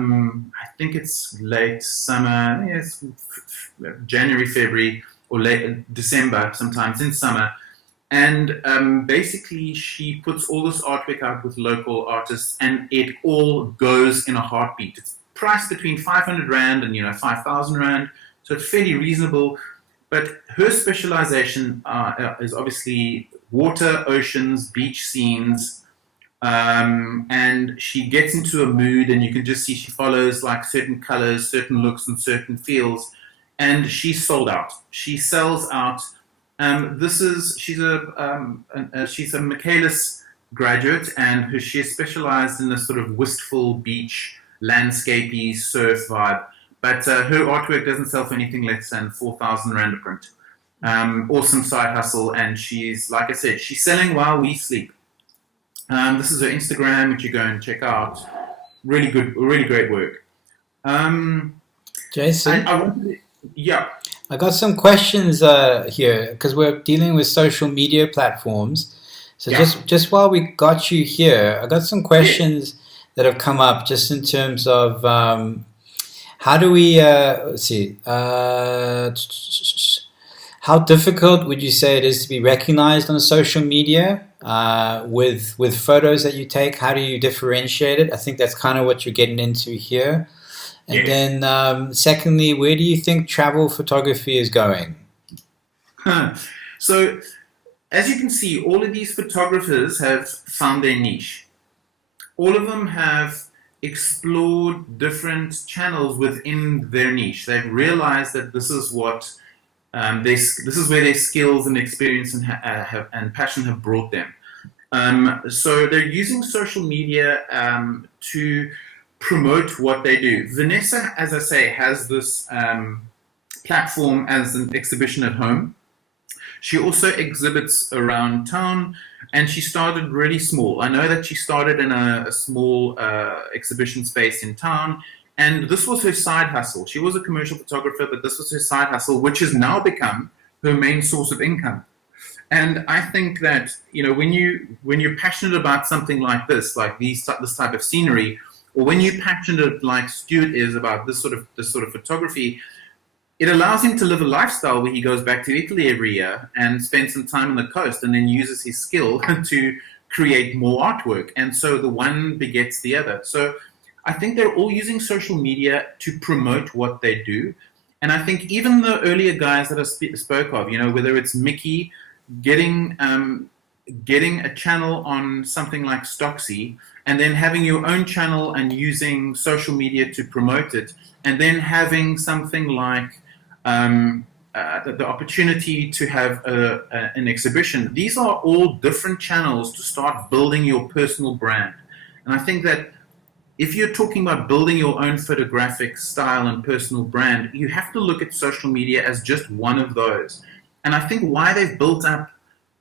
think it's late summer, yes, January, February, or late December, sometimes in summer. And basically she puts all this artwork out with local artists, and it all goes in a heartbeat. It's priced between 500 Rand and 5,000 Rand, so it's fairly reasonable. But her specialization is obviously water, oceans, beach scenes, and she gets into a mood, and you can just see she follows like certain colors, certain looks, and certain feels, and she's sold out. She sells out. She's a Michaelis graduate, and she is specialized in this sort of wistful beach, landscapey surf vibe. But her artwork doesn't sell for anything less than 4,000 Rand a print. Awesome side hustle, and she's, like I said, she's selling while we sleep. This is her Instagram, which you go and check out. Really good, really great work. Jason? Yeah. I got some questions here, because we're dealing with social media platforms. So Yeah. just while we got you here, I got some questions that have come up just in terms of how do we, let's see, how difficult would you say it is to be recognized on social media with photos that you take? How do you differentiate it? I think that's kind of what you're getting into here. And then secondly, where do you think travel photography is going? So as you can see, all of these photographers have found their niche. All of them have explored different channels within their niche. They've realized that this is what this is where their skills and experience and passion have brought them. So they're using social media to promote what they do. Vanessa, as I say, has this platform as an exhibition at home. She also exhibits around town, and she started really small. I know that she started in a small exhibition space in town, and this was her side hustle. She was a commercial photographer, but this was her side hustle, which has now become her main source of income. And I think that, you know, when you're passionate about something like this type of scenery, or when you're passionate like Stuart is about this sort of photography, it allows him to live a lifestyle where he goes back to Italy every year and spends some time on the coast, and then uses his skill to create more artwork. And so the one begets the other. So I think they're all using social media to promote what they do. And I think even the earlier guys that I spoke of, you know, whether it's Mickey getting a channel on something like Stocksy, and then having your own channel and using social media to promote it, and then having something like the opportunity to have an exhibition. These are all different channels to start building your personal brand. And I think that if you're talking about building your own photographic style and personal brand, you have to look at social media as just one of those. And I think why they've built up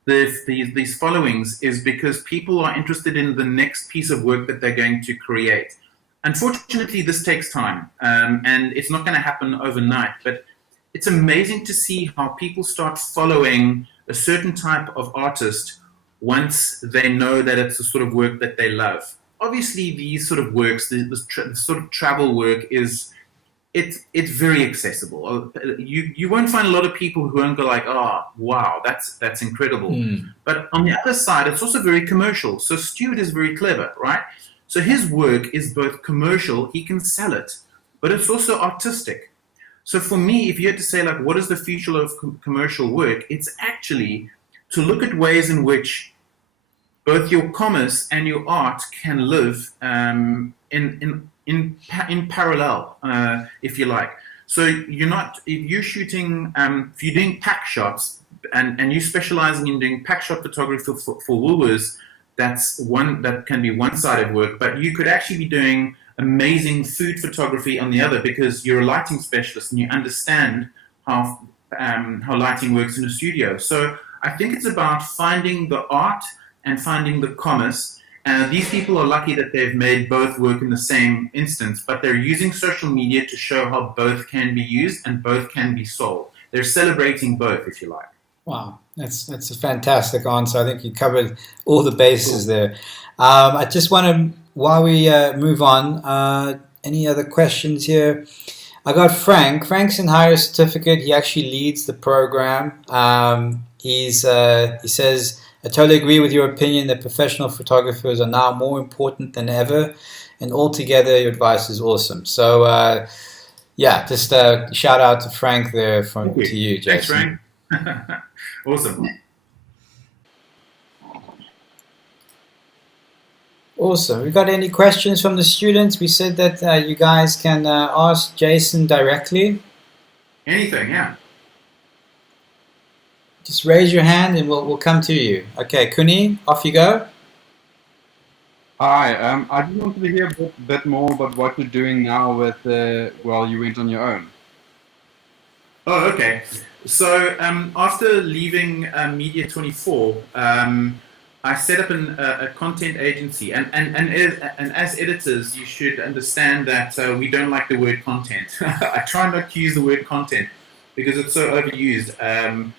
these followings is because people are interested in the next piece of work that they're going to create. Unfortunately, this takes time, and it's not going to happen overnight. But it's amazing to see how people start following a certain type of artist once they know that it's the sort of work that they love. Obviously, these sort of works, this sort of travel work it's very accessible. You won't find a lot of people who won't go like, oh, wow, that's incredible. But on the other side, it's also very commercial. So Stuart is very clever, right? So his work is both commercial, he can sell it, but it's also artistic. So for me, if you had to say, like, what is the future of commercial work? It's actually to look at ways in which both your commerce and your art can live in parallel, if you like. So if you're shooting, if you're doing pack shots, and you're specializing in doing pack shot photography for Woolworths, that can be one-sided work, but you could actually be doing amazing food photography on the other, because you're a lighting specialist and you understand how lighting works in a studio. So I think it's about finding the art and finding the commerce. These people are lucky that they've made both work in the same instance, but they're using social media to show how both can be used and both can be sold. They're celebrating both, if you like. Wow, that's a fantastic answer. I think you covered all the bases there. I just want to, while we move on, any other questions here? I got Frank. Frank's in higher certificate. He actually leads the program. He says, I totally agree with your opinion that professional photographers are now more important than ever, and altogether your advice is awesome. So, just shout out to Frank there to you, Jason. Thanks, Frank. Awesome. Awesome. We got any questions from the students? We said that you guys can ask Jason directly. Anything, yeah. Just raise your hand and we'll come to you. Okay, Kuni, off you go. Hi, I just wanted to hear a bit more about what you're doing now with, you went on your own. Oh, okay. So after leaving Media 24, I set up a content agency, and as editors, you should understand that we don't like the word content. I try not to use the word content because it's so overused.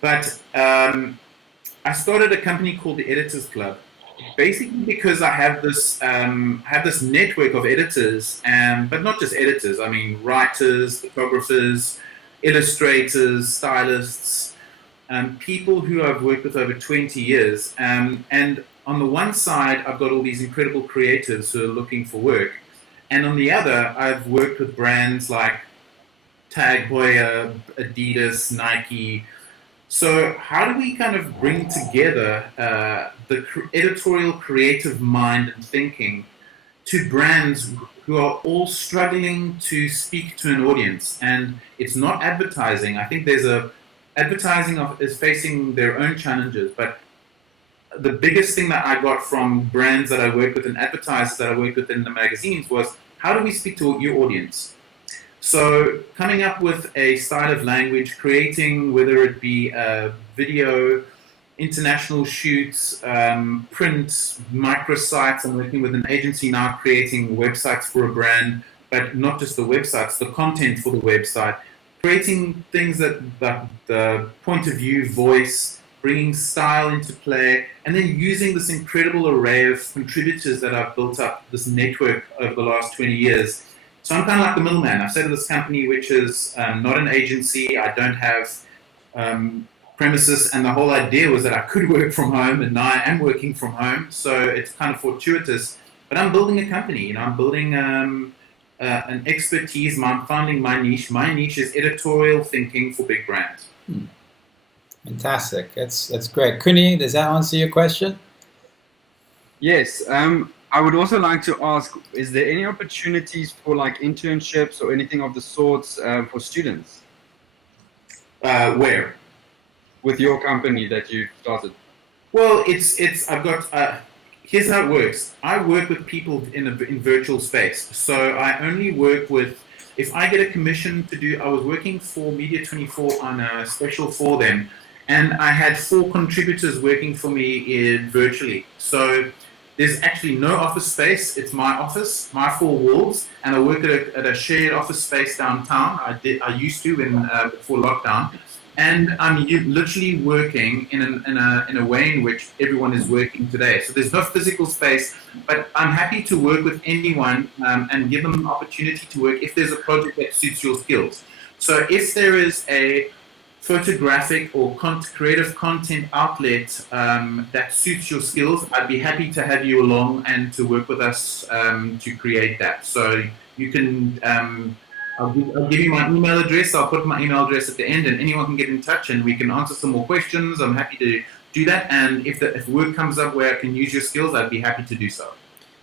But I started a company called the Editors Club, basically because I have this network of editors, but not just editors. I mean, writers, photographers, illustrators, stylists, people who I've worked with over 20 years. And on the one side, I've got all these incredible creatives who are looking for work. And on the other, I've worked with brands like Tag Heuer, Adidas, Nike. So how do we kind of bring together the editorial creative mind and thinking to brands who are all struggling to speak to an audience? And it's not advertising. I think advertising is facing their own challenges, but the biggest thing that I got from brands that I work with and advertisers that I work with in the magazines was, how do we speak to your audience? So coming up with a style of language, creating, whether it be video, international shoots, print, microsites. I'm working with an agency now creating websites for a brand, but not just the websites, the content for the website, creating things that the point of view, voice, bringing style into play, and then using this incredible array of contributors that I've built up, this network over the last 20 years. So I'm kind of like the middleman. I've set up this company, which is not an agency. I don't have premises, and the whole idea was that I could work from home, and now I am working from home. So it's kind of fortuitous. But I'm building a company. You know, I'm building an expertise. I'm finding my niche. My niche is editorial thinking for big brands. Fantastic. That's great. Kuni, does that answer your question? Yes. I would also like to ask, is there any opportunities for like internships or anything of the sorts for students? Where? With your company that you started? Well, I've got, here's how it works. I work with people in virtual space. So I only work with, if I get a commission to do, I was working for Media24 on a special for them, and I had 4 contributors working for me virtually. So there's actually no office space. It's my office, my 4 walls, and I work at a shared office space downtown. I used to before lockdown, and I'm literally working in a way in which everyone is working today. So there's no physical space, but I'm happy to work with anyone and give them an opportunity to work if there's a project that suits your skills. So if there is a photographic or creative content outlet that suits your skills, I'd be happy to have you along and to work with us to create that. So you can, I'll give you my email address. I'll put my email address at the end, and anyone can get in touch and we can answer some more questions. I'm happy to do that. And if work comes up where I can use your skills, I'd be happy to do so.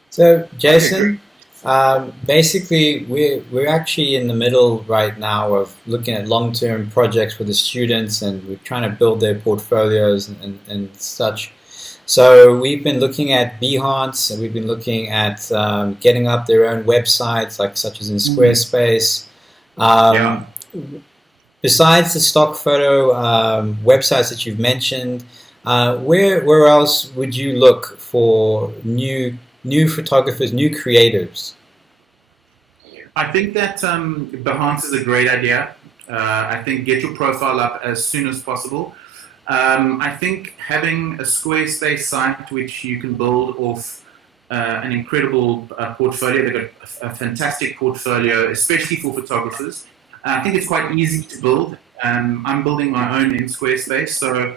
So, Jason, basically, we're actually in the middle right now of looking at long-term projects for the students, and we're trying to build their portfolios and such. So we've been looking at Behance, and we've been looking at getting up their own websites, like such as in Squarespace. Besides the stock photo websites that you've mentioned, where else would you look for new photographers, new creatives? I think that Behance is a great idea. I think get your profile up as soon as possible. I think having a Squarespace site which you can build off an incredible portfolio. They've got a fantastic portfolio, especially for photographers. I think it's quite easy to build. I'm building my own in Squarespace, so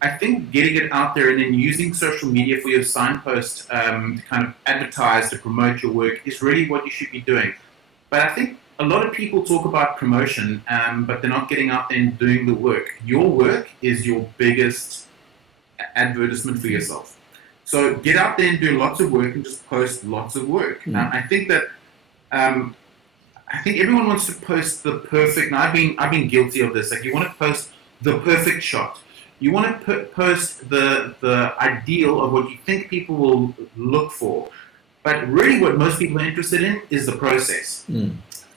I think getting it out there and then using social media for your signpost to kind of advertise, to promote your work is really what you should be doing. But I think a lot of people talk about promotion, but they're not getting out there and doing the work. Your work is your biggest advertisement for yourself. So get out there and do lots of work and just post lots of work. Now, I think that I think everyone wants to post the perfect. Now, I've been guilty of this. Like, you want to post the perfect shot. You want to post the ideal of what you think people will look for. But really what most people are interested in is the process,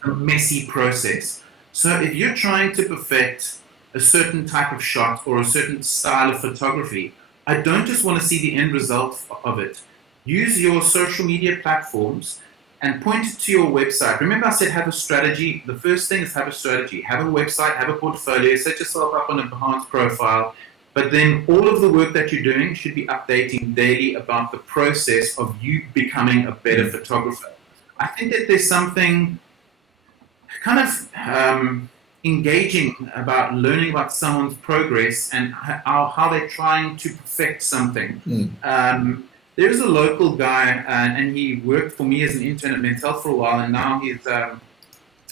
a messy process. So if you're trying to perfect a certain type of shot or a certain style of photography, I don't just want to see the end result of it. Use your social media platforms and point to your website. Remember I said have a strategy. The first thing is have a strategy. Have a website, have a portfolio, set yourself up on a Behance profile. But then all of the work that you're doing should be updating daily about the process of you becoming a better photographer. I think that there's something kind of engaging about learning about someone's progress and how they're trying to perfect something. There's a local guy, and he worked for me as an intern at Men's Health for a while, and now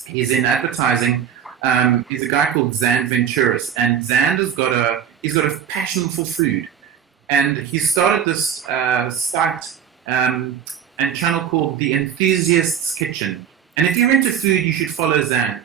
he's in advertising. He's a guy called Zand Venturis, and Zand has got a passion for food, and he started this site and channel called The Enthusiast's Kitchen. And if you're into food, you should follow Zand.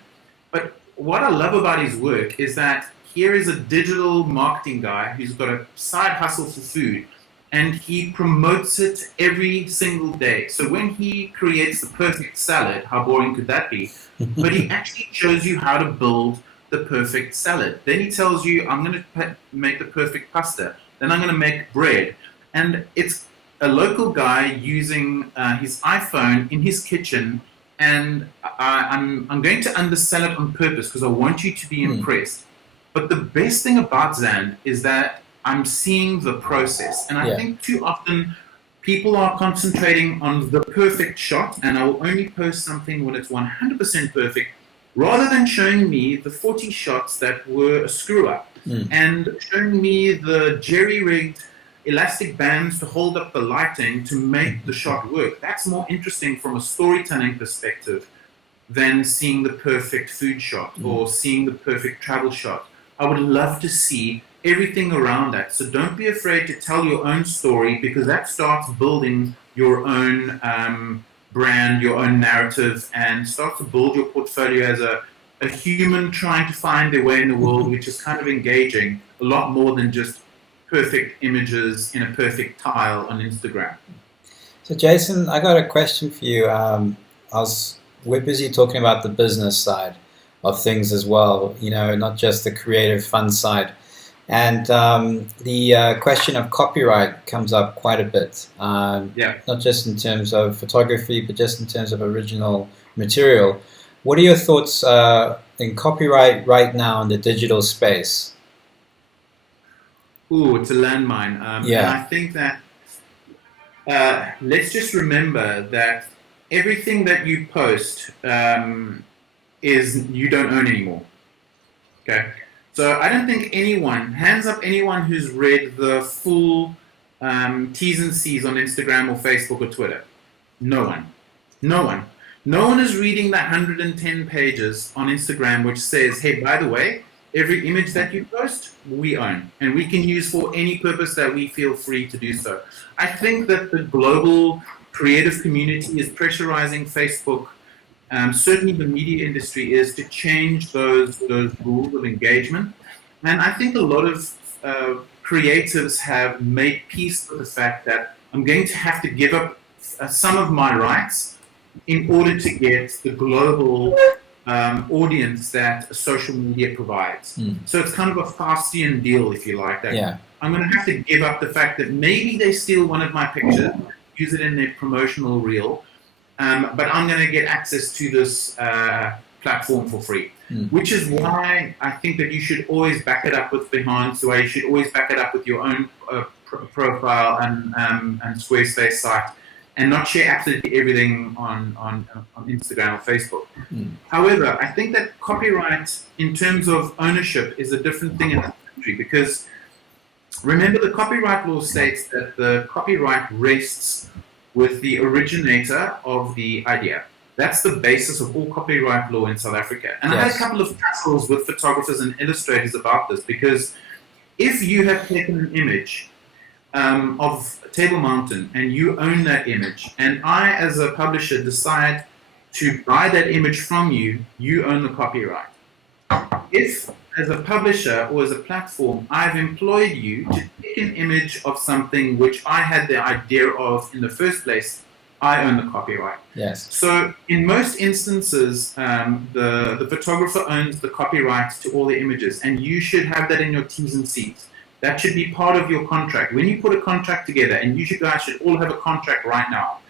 But what I love about his work is that here is a digital marketing guy who's got a side hustle for food, and he promotes it every single day. So when he creates the perfect salad, how boring could that be? But he actually shows you how to build the perfect salad. Then he tells you, I'm going to make the perfect pasta. Then I'm going to make bread. And it's a local guy using his iPhone in his kitchen, and I'm going to undersell it on purpose because I want you to be impressed. But the best thing about Zand is that I'm seeing the process. And I think too often people are concentrating on the perfect shot, and I will only post something when it's 100% perfect, rather than showing me the 40 shots that were a screw-up and showing me the jerry-rigged elastic bands to hold up the lighting to make the shot work. That's more interesting from a storytelling perspective than seeing the perfect food shot or seeing the perfect travel shot. I would love to see everything around that. So don't be afraid to tell your own story, because that starts building your own brand, your own narrative, and start to build your portfolio as a human trying to find their way in the world, which is kind of engaging a lot more than just perfect images in a perfect tile on Instagram. So Jason, I got a question for you. We're busy talking about the business side of things as well, you know, not just the creative fun side. And the question of copyright comes up quite a bit, not just in terms of photography, but just in terms of original material. What are your thoughts in copyright right now in the digital space? Ooh, it's a landmine. And I think that let's just remember that everything that you post is you don't own anymore. Okay? So I don't think anyone, hands up anyone who's read the full T's and C's on Instagram or Facebook or Twitter. No one. No one. No one is reading the 110 pages on Instagram which says, hey, by the way, every image that you post, we own. And we can use for any purpose that we feel free to do so. I think that the global creative community is pressurizing Facebook, certainly the media industry is, to change those rules of engagement. And I think a lot of creatives have made peace with the fact that I'm going to have to give up some of my rights in order to get the global audience that social media provides. So it's kind of a Faustian deal, if you like. That I'm going to have to give up the fact that maybe they steal one of my pictures, use it in their promotional reel, but I'm going to get access to this platform for free. Which is why I think that you should always back it up with Behance, why you should always back it up with your own profile and Squarespace site, and not share absolutely everything on Instagram or Facebook. However, I think that copyright, in terms of ownership, is a different thing in this country, because remember, the copyright law states that the copyright rests with the originator of the idea. That's the basis of all copyright law in South Africa. And I had a couple of tussles with photographers and illustrators about this, because if you have taken an image of Table Mountain and you own that image, and I as a publisher decide to buy that image from you, you own the copyright. If as a publisher or as a platform I've employed you to take an image of something which I had the idea of in the first place, I own the copyright. Yes. So in most instances, the photographer owns the copyright to all the images, and you should have that in your T's and C's. That should be part of your contract. When you put a contract together, and you guys should all have a contract right now.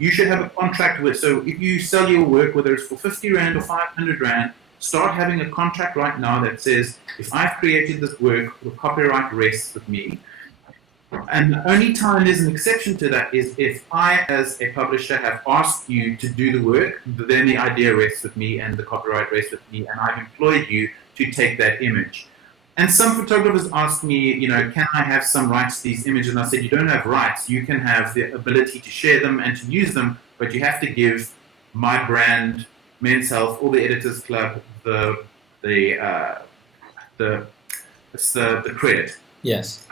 You should have a contract with, so if you sell your work, whether it's for 50 Rand or 500 Rand, start having a contract right now that says, if I've created this work, the copyright rests with me. And the only time there's an exception to that is if I, as a publisher, have asked you to do the work, then the idea rests with me and the copyright rests with me, and I've employed you to take that image. And some photographers ask me, you know, can I have some rights to these images? And I said, you don't have rights. You can have the ability to share them and to use them, but you have to give my brand, Men's Health, or the Editors Club the credit. Yes.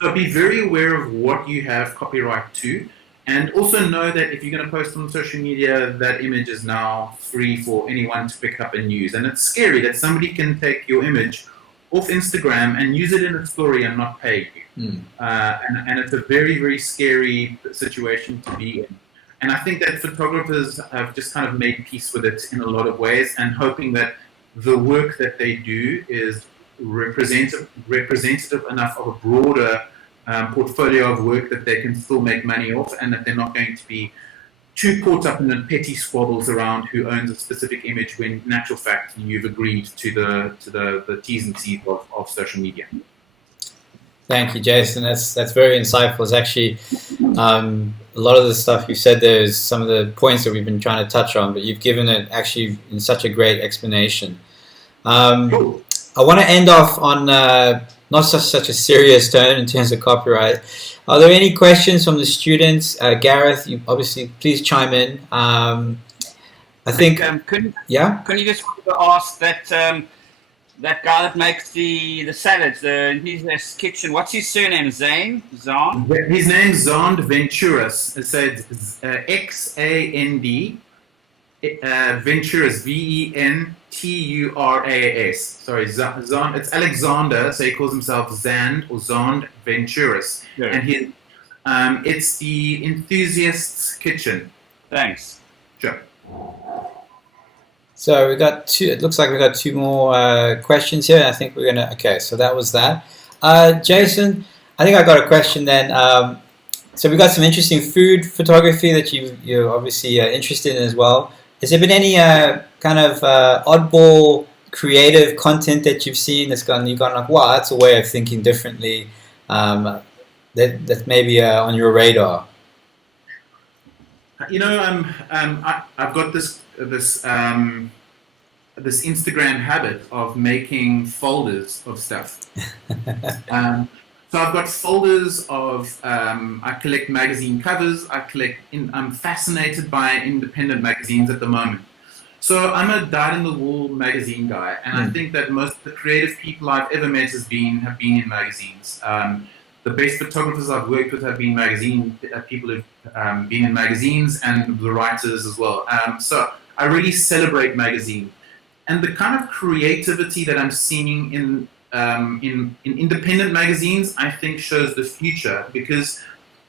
So be very aware of what you have copyright to, and also know that if you're going to post on social media, that image is now free for anyone to pick up and use. And it's scary that somebody can take your image off Instagram and use it in a story and not pay you. and it's a very, very scary situation to be in. And I think that photographers have just kind of made peace with it in a lot of ways, and hoping that the work that they do is representative enough of a broader portfolio of work that they can still make money off, and that they're not going to be too caught up in the petty squabbles around who owns a specific image, when in actual fact you've agreed to the T's and C's of social media. Thank you, Jason. That's very insightful. It's actually a lot of the stuff you said there is some of the points that we've been trying to touch on, but you've given it actually in such a great explanation. Cool. I want to end off on not such a serious tone in terms of copyright. Are there any questions from the students? Gareth, you obviously please chime in. I think. Couldn't you just ask that that guy that makes the salads, his kitchen? What's his surname? Zane? Zahn? His name's Zand Venturas. It says Xand Venturas, Venturas. Sorry, Zand. It's Alexander, so he calls himself Zand or Zand Venturas, Yeah. and it's the Enthusiast's Kitchen. Thanks. Sure. So we got two. It looks like we got two more questions here. I think we're gonna. Okay, so that was that. Jason, I think I got a question then. So we got some interesting food photography that you're obviously interested in as well. Has there been any kind of oddball creative content that you've seen you've gone like, wow, that's a way of thinking differently, that maybe on your radar? You know, I've got this Instagram habit of making folders of stuff. So I've got folders of, I collect magazine covers, I'm fascinated by independent magazines at the moment. So I'm a dyed-in-the-wool magazine guy, and I think that most of the creative people I've ever met have been in magazines. The best photographers I've worked with have been people who've been in magazines, and the writers as well. So I really celebrate magazine. And the kind of creativity that I'm seeing in independent magazines, I think shows the future, because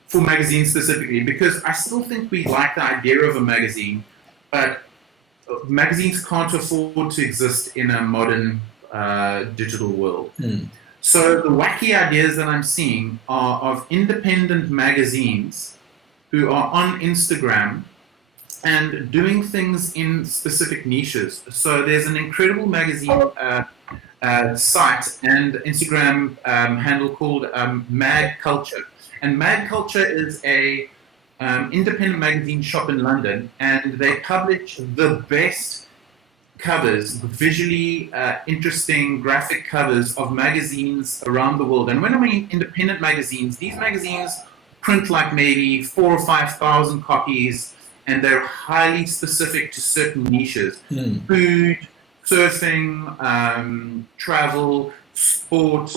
for magazines specifically, because I still think we like the idea of a magazine, but magazines can't afford to exist in a modern digital world. So the wacky ideas that I'm seeing are of independent magazines who are on Instagram and doing things in specific niches. So there's an incredible magazine site and Instagram handle called Mad Culture. And Mad Culture is a independent magazine shop in London, and they publish the best covers, visually interesting graphic covers of magazines around the world. And when I mean independent magazines, these magazines print like maybe 4,000 or 5,000 copies, and they're highly specific to certain niches: food, surfing, travel, sport,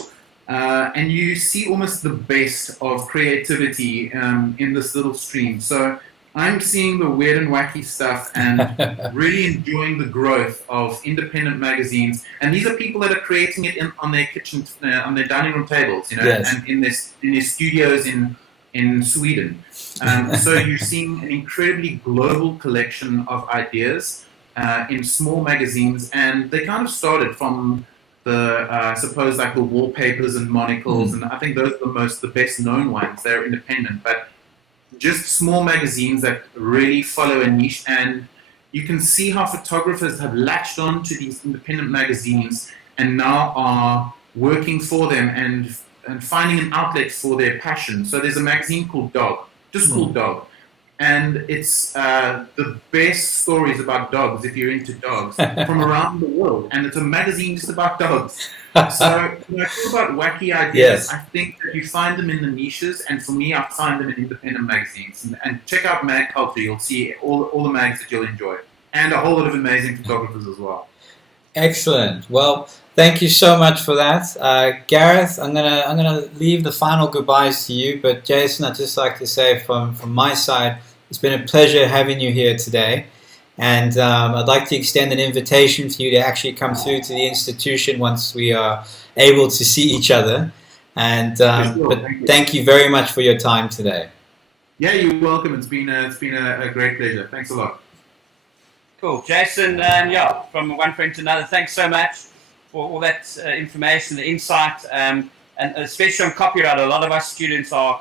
and you see almost the best of creativity in this little stream. So I'm seeing the weird and wacky stuff and really enjoying the growth of independent magazines. And these are people that are creating it on their kitchen, on their dining room tables, Yes. and in their studios in Sweden. So you're seeing an incredibly global collection of ideas in small magazines, and they kind of started from the, I suppose, like the wallpapers and monocles, and I think those are the best known ones. They're independent, but just small magazines that really follow a niche, and you can see how photographers have latched on to these independent magazines and now are working for them and finding an outlet for their passion. So there's a magazine called Dog, just called Dog, and it's the best stories about dogs, if you're into dogs, from around the world, and it's a magazine just about dogs. So when I talk about wacky ideas, Yes. I think that you find them in the niches, and for me, I find them in independent magazines. And check out Mag Culture; you'll see all the mags that you'll enjoy, and a whole lot of amazing photographers as well. Excellent. Well, thank you so much for that, Gareth. I'm gonna leave the final goodbyes to you, but Jason, I'd just like to say from my side, it's been a pleasure having you here today. And I'd like to extend an invitation for you to actually come through to the institution once we are able to see each other. And Sure, but thank you. thank you very much for your time today. Yeah, you're welcome. It's been a great pleasure. Thanks a lot. Cool. Jason, from one friend to another, thanks so much for all that information, the insight, and especially on copyright. A lot of our students are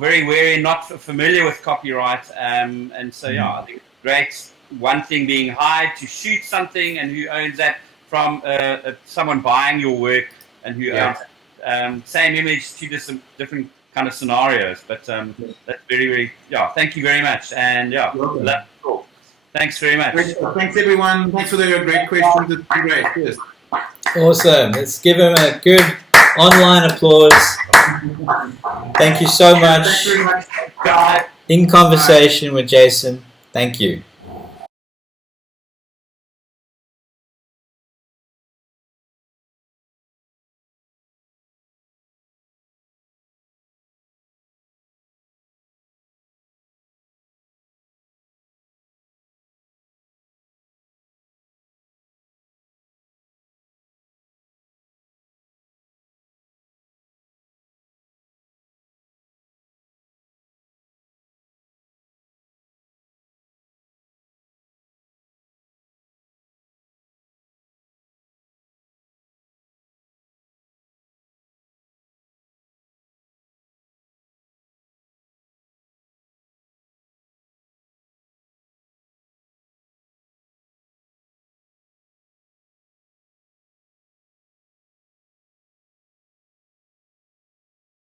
very wary and not familiar with copyright. And so, I think it's great. One thing being hired to shoot something, and who owns that from someone buying your work, and who owns same image, two different kind of scenarios. But that's very, very, thank you very much. And cool. Thanks very much. Thanks, everyone. Thanks for the great questions. It's been great. Cheers. Awesome. Let's give him a good online applause. Thank you so much. Thanks very much. Bye. In conversation with Jason. Thank you.